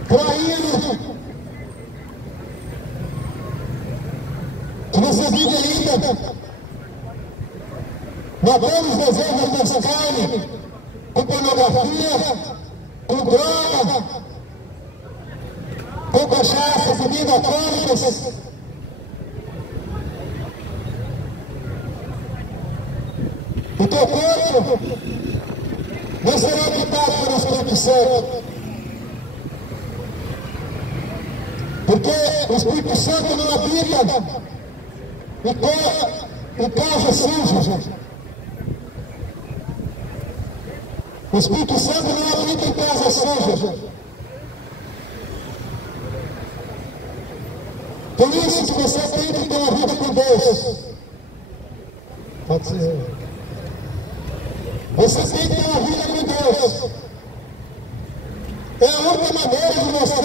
traindo, se você vive ainda matando os desejos das carnes, com pornografia, com droga, com cachaça, bebida alcoólicas, o teu corpo não será habitado pelo Espírito Santo. Porque o Espírito Santo não habita em casa suja. O Espírito Santo não habita em casa suja. Por isso que você tem que ter uma vida com Deus. Pode ser. Você tem que ter uma vida com Deus. É a única maneira de você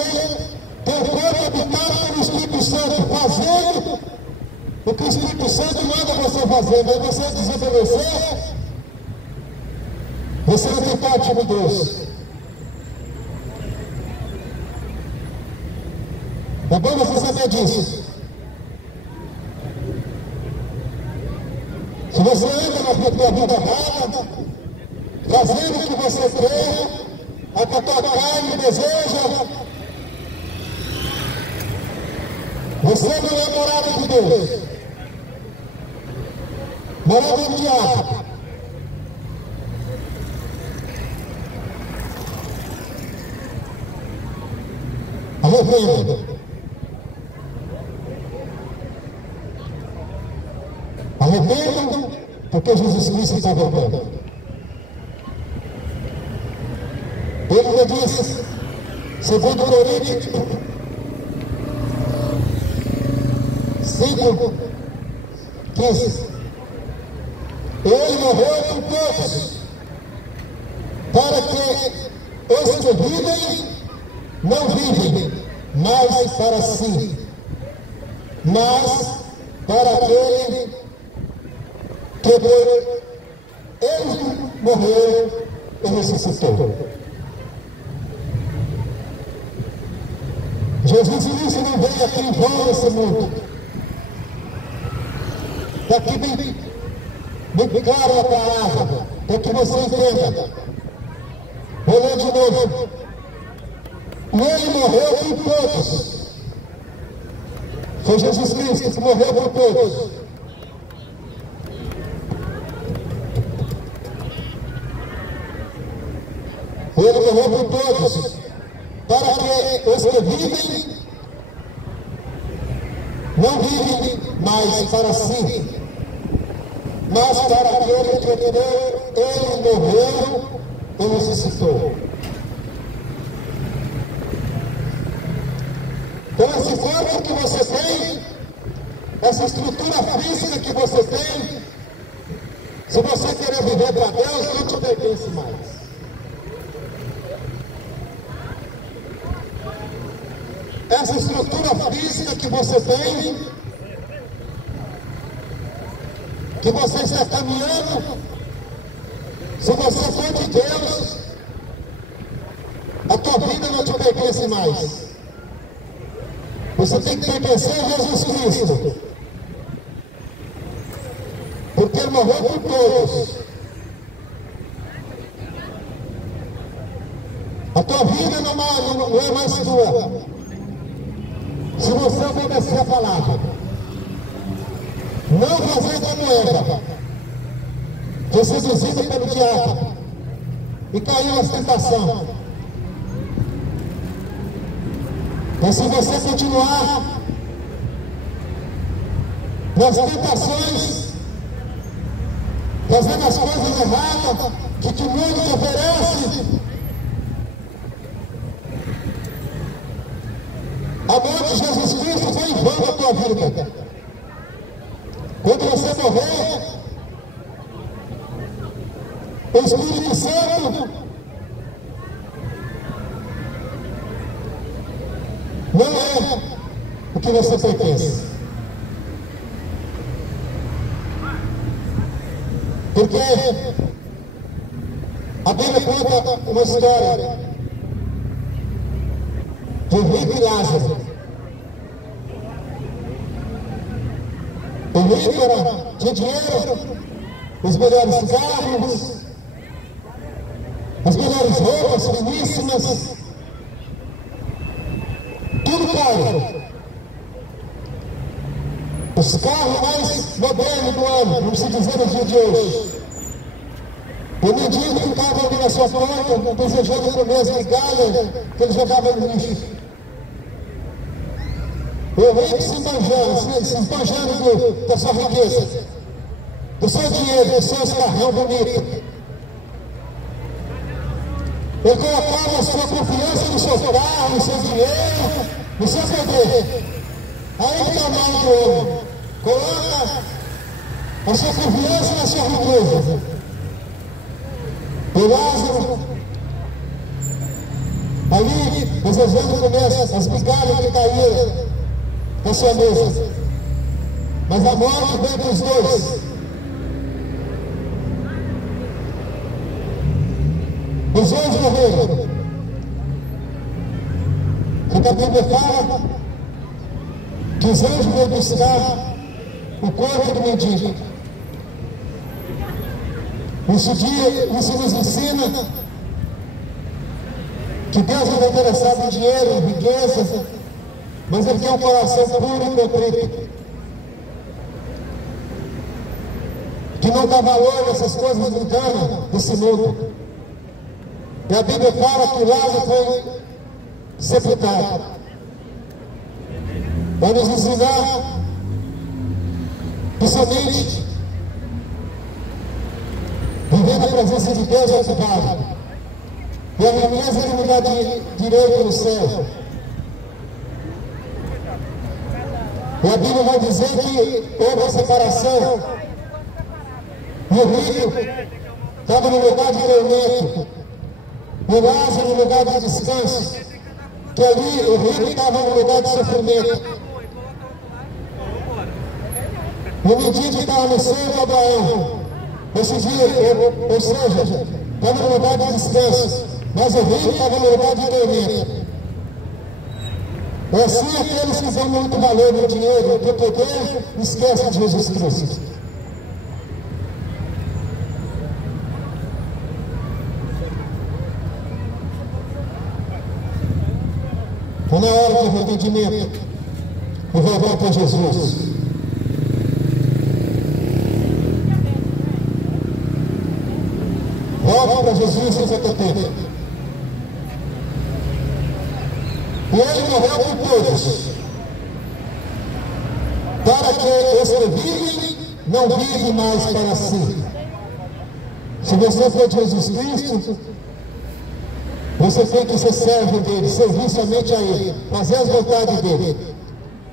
ter o corpo habitado pelo Espírito Santo, fazendo o que o Espírito Santo manda você fazer. Mas você desobedecer, você não tem parte de Deus. É bom você saber disso. Se você anda na tua vida errada, fazendo o que você quer, a tua carne deseja, você não é morada de Deus, morada do diabo. Arrependa. Arrependam porque Jesus Cristo está voltando. Ele me disse, segundo Coríntios 5:15, ele morreu por todos, para que os que vivem não vivem mais para si, mas para aquele que ele morreu e ressuscitou. Jesus Cristo não veio aqui em vão nesse mundo. Daqui bem claro a palavra, para que você entenda. Vou ler de novo. E ele morreu por todos. Foi Jesus Cristo que morreu por todos. Ele morreu por todos, para que os que vivem não vivem mais para si, mas para aquele que ele morreu e ressuscitou. Então esse corpo que você tem, essa estrutura física que você tem, se você querer viver para Deus, não te pertence mais. Essa estrutura física que você tem, que você está caminhando, se você for de Deus, a tua vida não te pertence mais. Você tem que pertencer a Jesus Cristo, porque Ele morreu por todos. A tua vida não é mais tua. Se você obedecer a palavra, não fazer como Eva, foi seduzida pelo diabo e caiu na tentação. Mas se você continuar nas tentações, fazendo as coisas erradas que o mundo te oferece, a morte de Jesus Cristo foi em vão da tua vida. Quando você morrer, o Espírito Santo não é o que você pertence. Porque a Bíblia conta uma história de rico e Lázaro. O rico tinha dinheiro, os melhores carros, as melhores roupas finíssimas, tudo caro. Os carros mais modernos do ano, não se dizer no dia de hoje. O mendigo ficava ali na sua porta, desejando comer as migalhas que ele jogava no lixo. O rico se esbanjando da sua riqueza, do seu dinheiro, dos seus carrão bonito. Ele colocava a sua confiança no seu carro, no seu dinheiro, no seu poder. Aí está mal do homem. Coloca a sua confiança na sua riqueza. O Lázaro, ali, desejando comer as migalhas que caíram na sua mesa. Mas a morte veio para os dois. Os dois morreram. Porque a Bíblia fala que os anjos vão buscar o corpo do mendigo. Isso nos ensina que Deus não é interessado em dinheiro, em riqueza, mas Ele quer um coração puro e contrito, que não dá valor nessas coisas mundanas desse mundo. E a Bíblia fala que Lázaro foi sepultado, para nos ensinar que somente viver na presença de Deus é o que vale. E a riqueza que me dá direito no céu. E a Bíblia vai dizer que houve a separação. E o rico estava no lugar de tormento. O Lázaro no lugar de descanso. Que ali o rico estava no lugar de sofrimento. O mendigo estava no seio de Abraão. Esse dia, ou seja, estava no lugar de descanso. Mas o rico estava no lugar de tormento. É assim aqueles que dão muito valor no dinheiro, no poder, esquecem de Jesus Cristo. Está na hora do arrependimento e voltar para Jesus. Volte para Jesus enquanto é tempo. E ele morreu por todos, para que os que vivem não vivem mais para si. Se você for de Jesus Cristo, você tem que ser servo dele, servir somente a ele, fazer as vontades dele.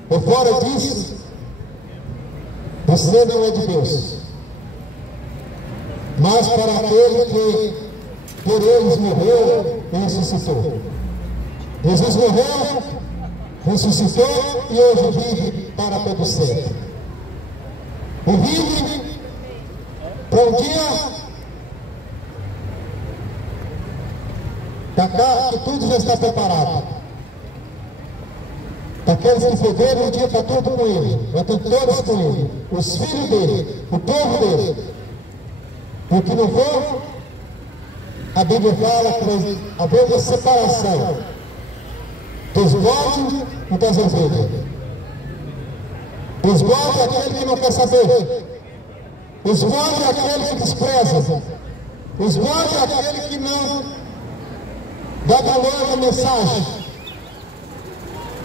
Ou fora disso, você não é de Deus. Mas para aquele que por eles morreu e ressuscitou. Jesus morreu, ressuscitou e hoje vive para todo sempre. E vive para um dia que tudo já está preparado. Para aqueles que perderam, o dia está tudo com ele. Já estão todos com ele. Os filhos dele, o povo dele. E o que não for, a Bíblia fala que haver uma separação dos bodes e das ovelhas. Os bodes é aquele que não quer saber. Os bodes é aquele que despreza. Os bodes é aquele que não dá valor à mensagem.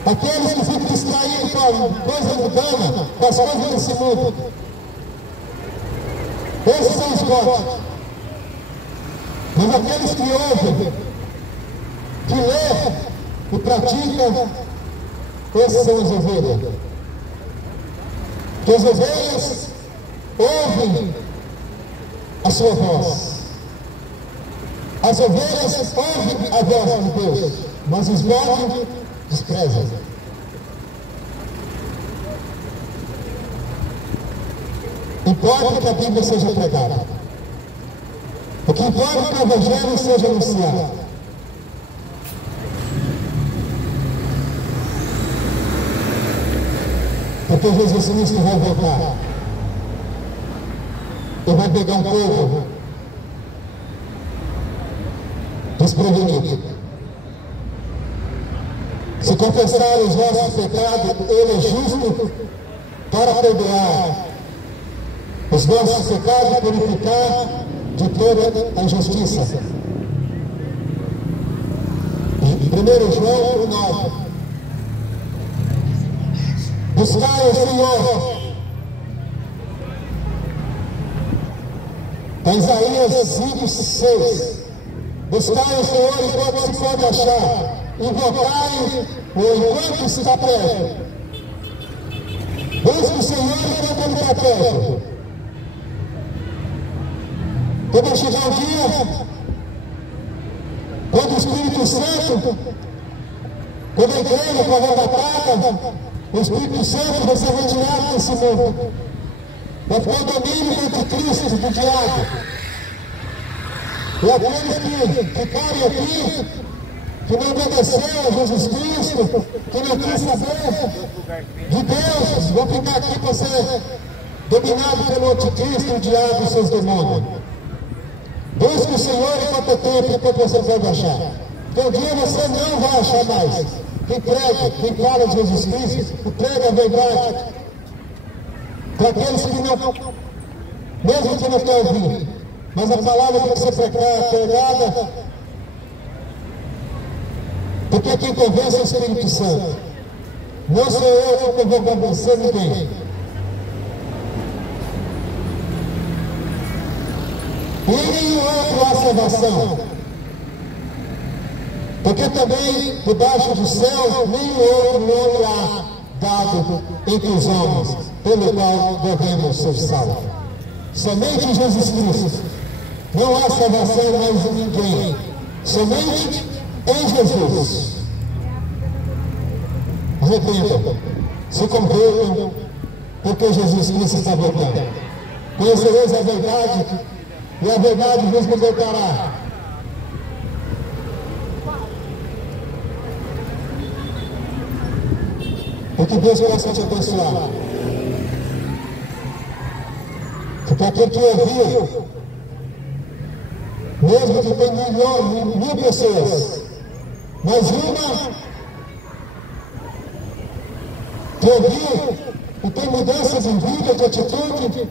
Aqueles que ficam distraídos com a coisa mundana, com as coisas desse mundo. Esses são os bodes. Mas aqueles que ouvem, que lêem e praticam, esses são as ovelhas. Que as ovelhas ouvem a sua voz. As ovelhas ouvem a voz de Deus, mas os bodes desprezam. Importa que a Bíblia seja pregada. O que importa é que o Evangelho seja anunciado. Porque Jesus Cristo vai voltar. E vai pegar um povo desprevenido. Se confessarem os vossos pecados, ele é justo para perdoar os vossos pecados e purificar de toda a injustiça. 1 João 9. Buscai o Senhor. Isaías 5, 6. Buscai o Senhor enquanto se pode achar. Invocai-o enquanto está perto. Busque o Senhor enquanto ele está perto. Quando vai chegar o dia, quando o Espírito Santo, quando a igreja for arrebatada, o Espírito Santo vai ser retirado desse mundo. Vai ficar o domínio do anticristo, do diabo. E aqueles que ficarem aqui, que não obedeceram a Jesus Cristo, que não quer saber de Deus, vão ficar aqui para ser dominado pelo anticristo, o diabo e seus demônios. Busque o Senhor enquanto é tempo, enquanto você pode achar. Porque um dia você não vai achar mais. Quem prega, quem fala de Jesus Cristo, prega a verdade. Para aqueles que não, mesmo que não querem ouvir, mas a palavra tem que ser pregada, porque quem convence é o Espírito Santo. Não sou eu que vou convencer ninguém. E em nenhum outro há salvação. Porque também, debaixo do céu, nenhum outro nome há dado entre os homens, pelo qual devemos ser salvos. Somente Jesus Cristo. Não há salvação mais em ninguém. Somente em Jesus. Arrependam, se convertam, porque Jesus Cristo está voltando. Conhecereis a verdade, e a verdade vos libertará. E que Deus possa te abençoar. Porque aquele que ouviu, mesmo que tenha mil pessoas, mas uma que ouviu e tem mudança de vida, de atitude,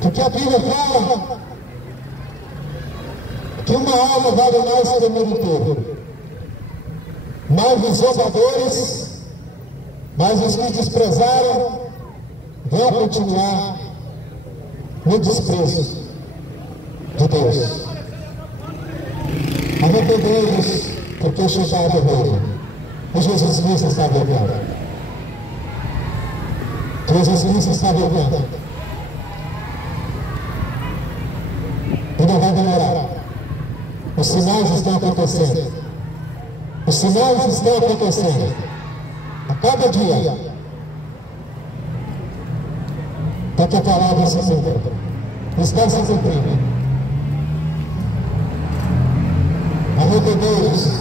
porque a Bíblia fala que uma alma vale mais que o mundo inteiro. Mas os zombadores, mas os que desprezaram, vão continuar no desprezo de Deus. Arrependei-vos, porque o chegado é reino. E Jesus Cristo está voltando. Jesus Cristo está voltando. E não vai demorar. Os sinais estão acontecendo. Os sinais estão acontecendo. A cada dia. Para que a palavra se cumpra. Está se cumprindo. Arrependei-vos,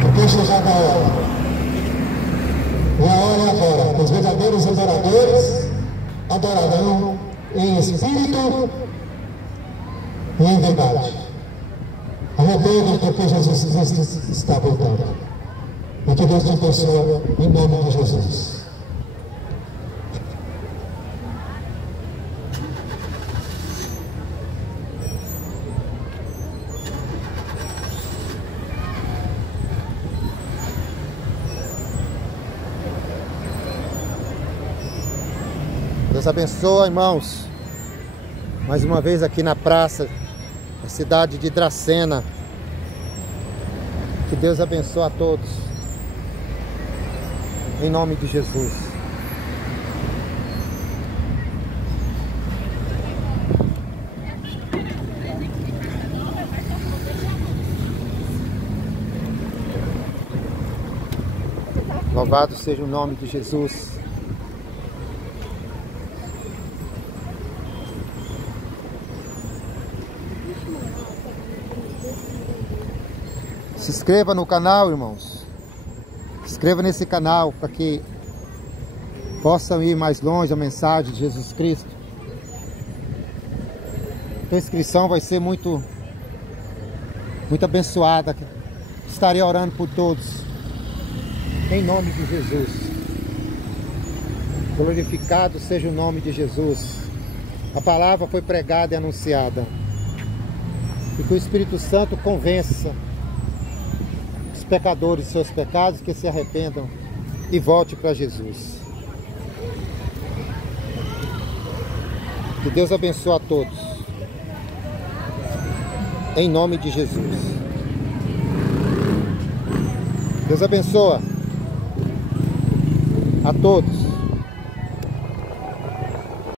porque chegada a hora. E a hora é agora. Os verdadeiros adoradores adorarão em espírito e em verdade. Arrependam, porque Jesus Cristo está voltando. E que Deus te abençoe em nome de Jesus. Deus abençoe, irmãos. Mais uma vez aqui na praça da cidade de Dracena. Que Deus abençoe a todos. Em nome de Jesus. Louvado seja o nome de Jesus. Se inscreva no canal, irmãos. Se inscreva nesse canal para que possam ir mais longe a mensagem de Jesus Cristo. A inscrição vai ser muito abençoada. Estarei orando por todos. Em nome de Jesus. Glorificado seja o nome de Jesus. A palavra foi pregada e anunciada. E que o Espírito Santo convença os pecadores de seus pecados, que se arrependam e volte para Jesus. Que Deus abençoe a todos. Em nome de Jesus. Deus abençoa a todos.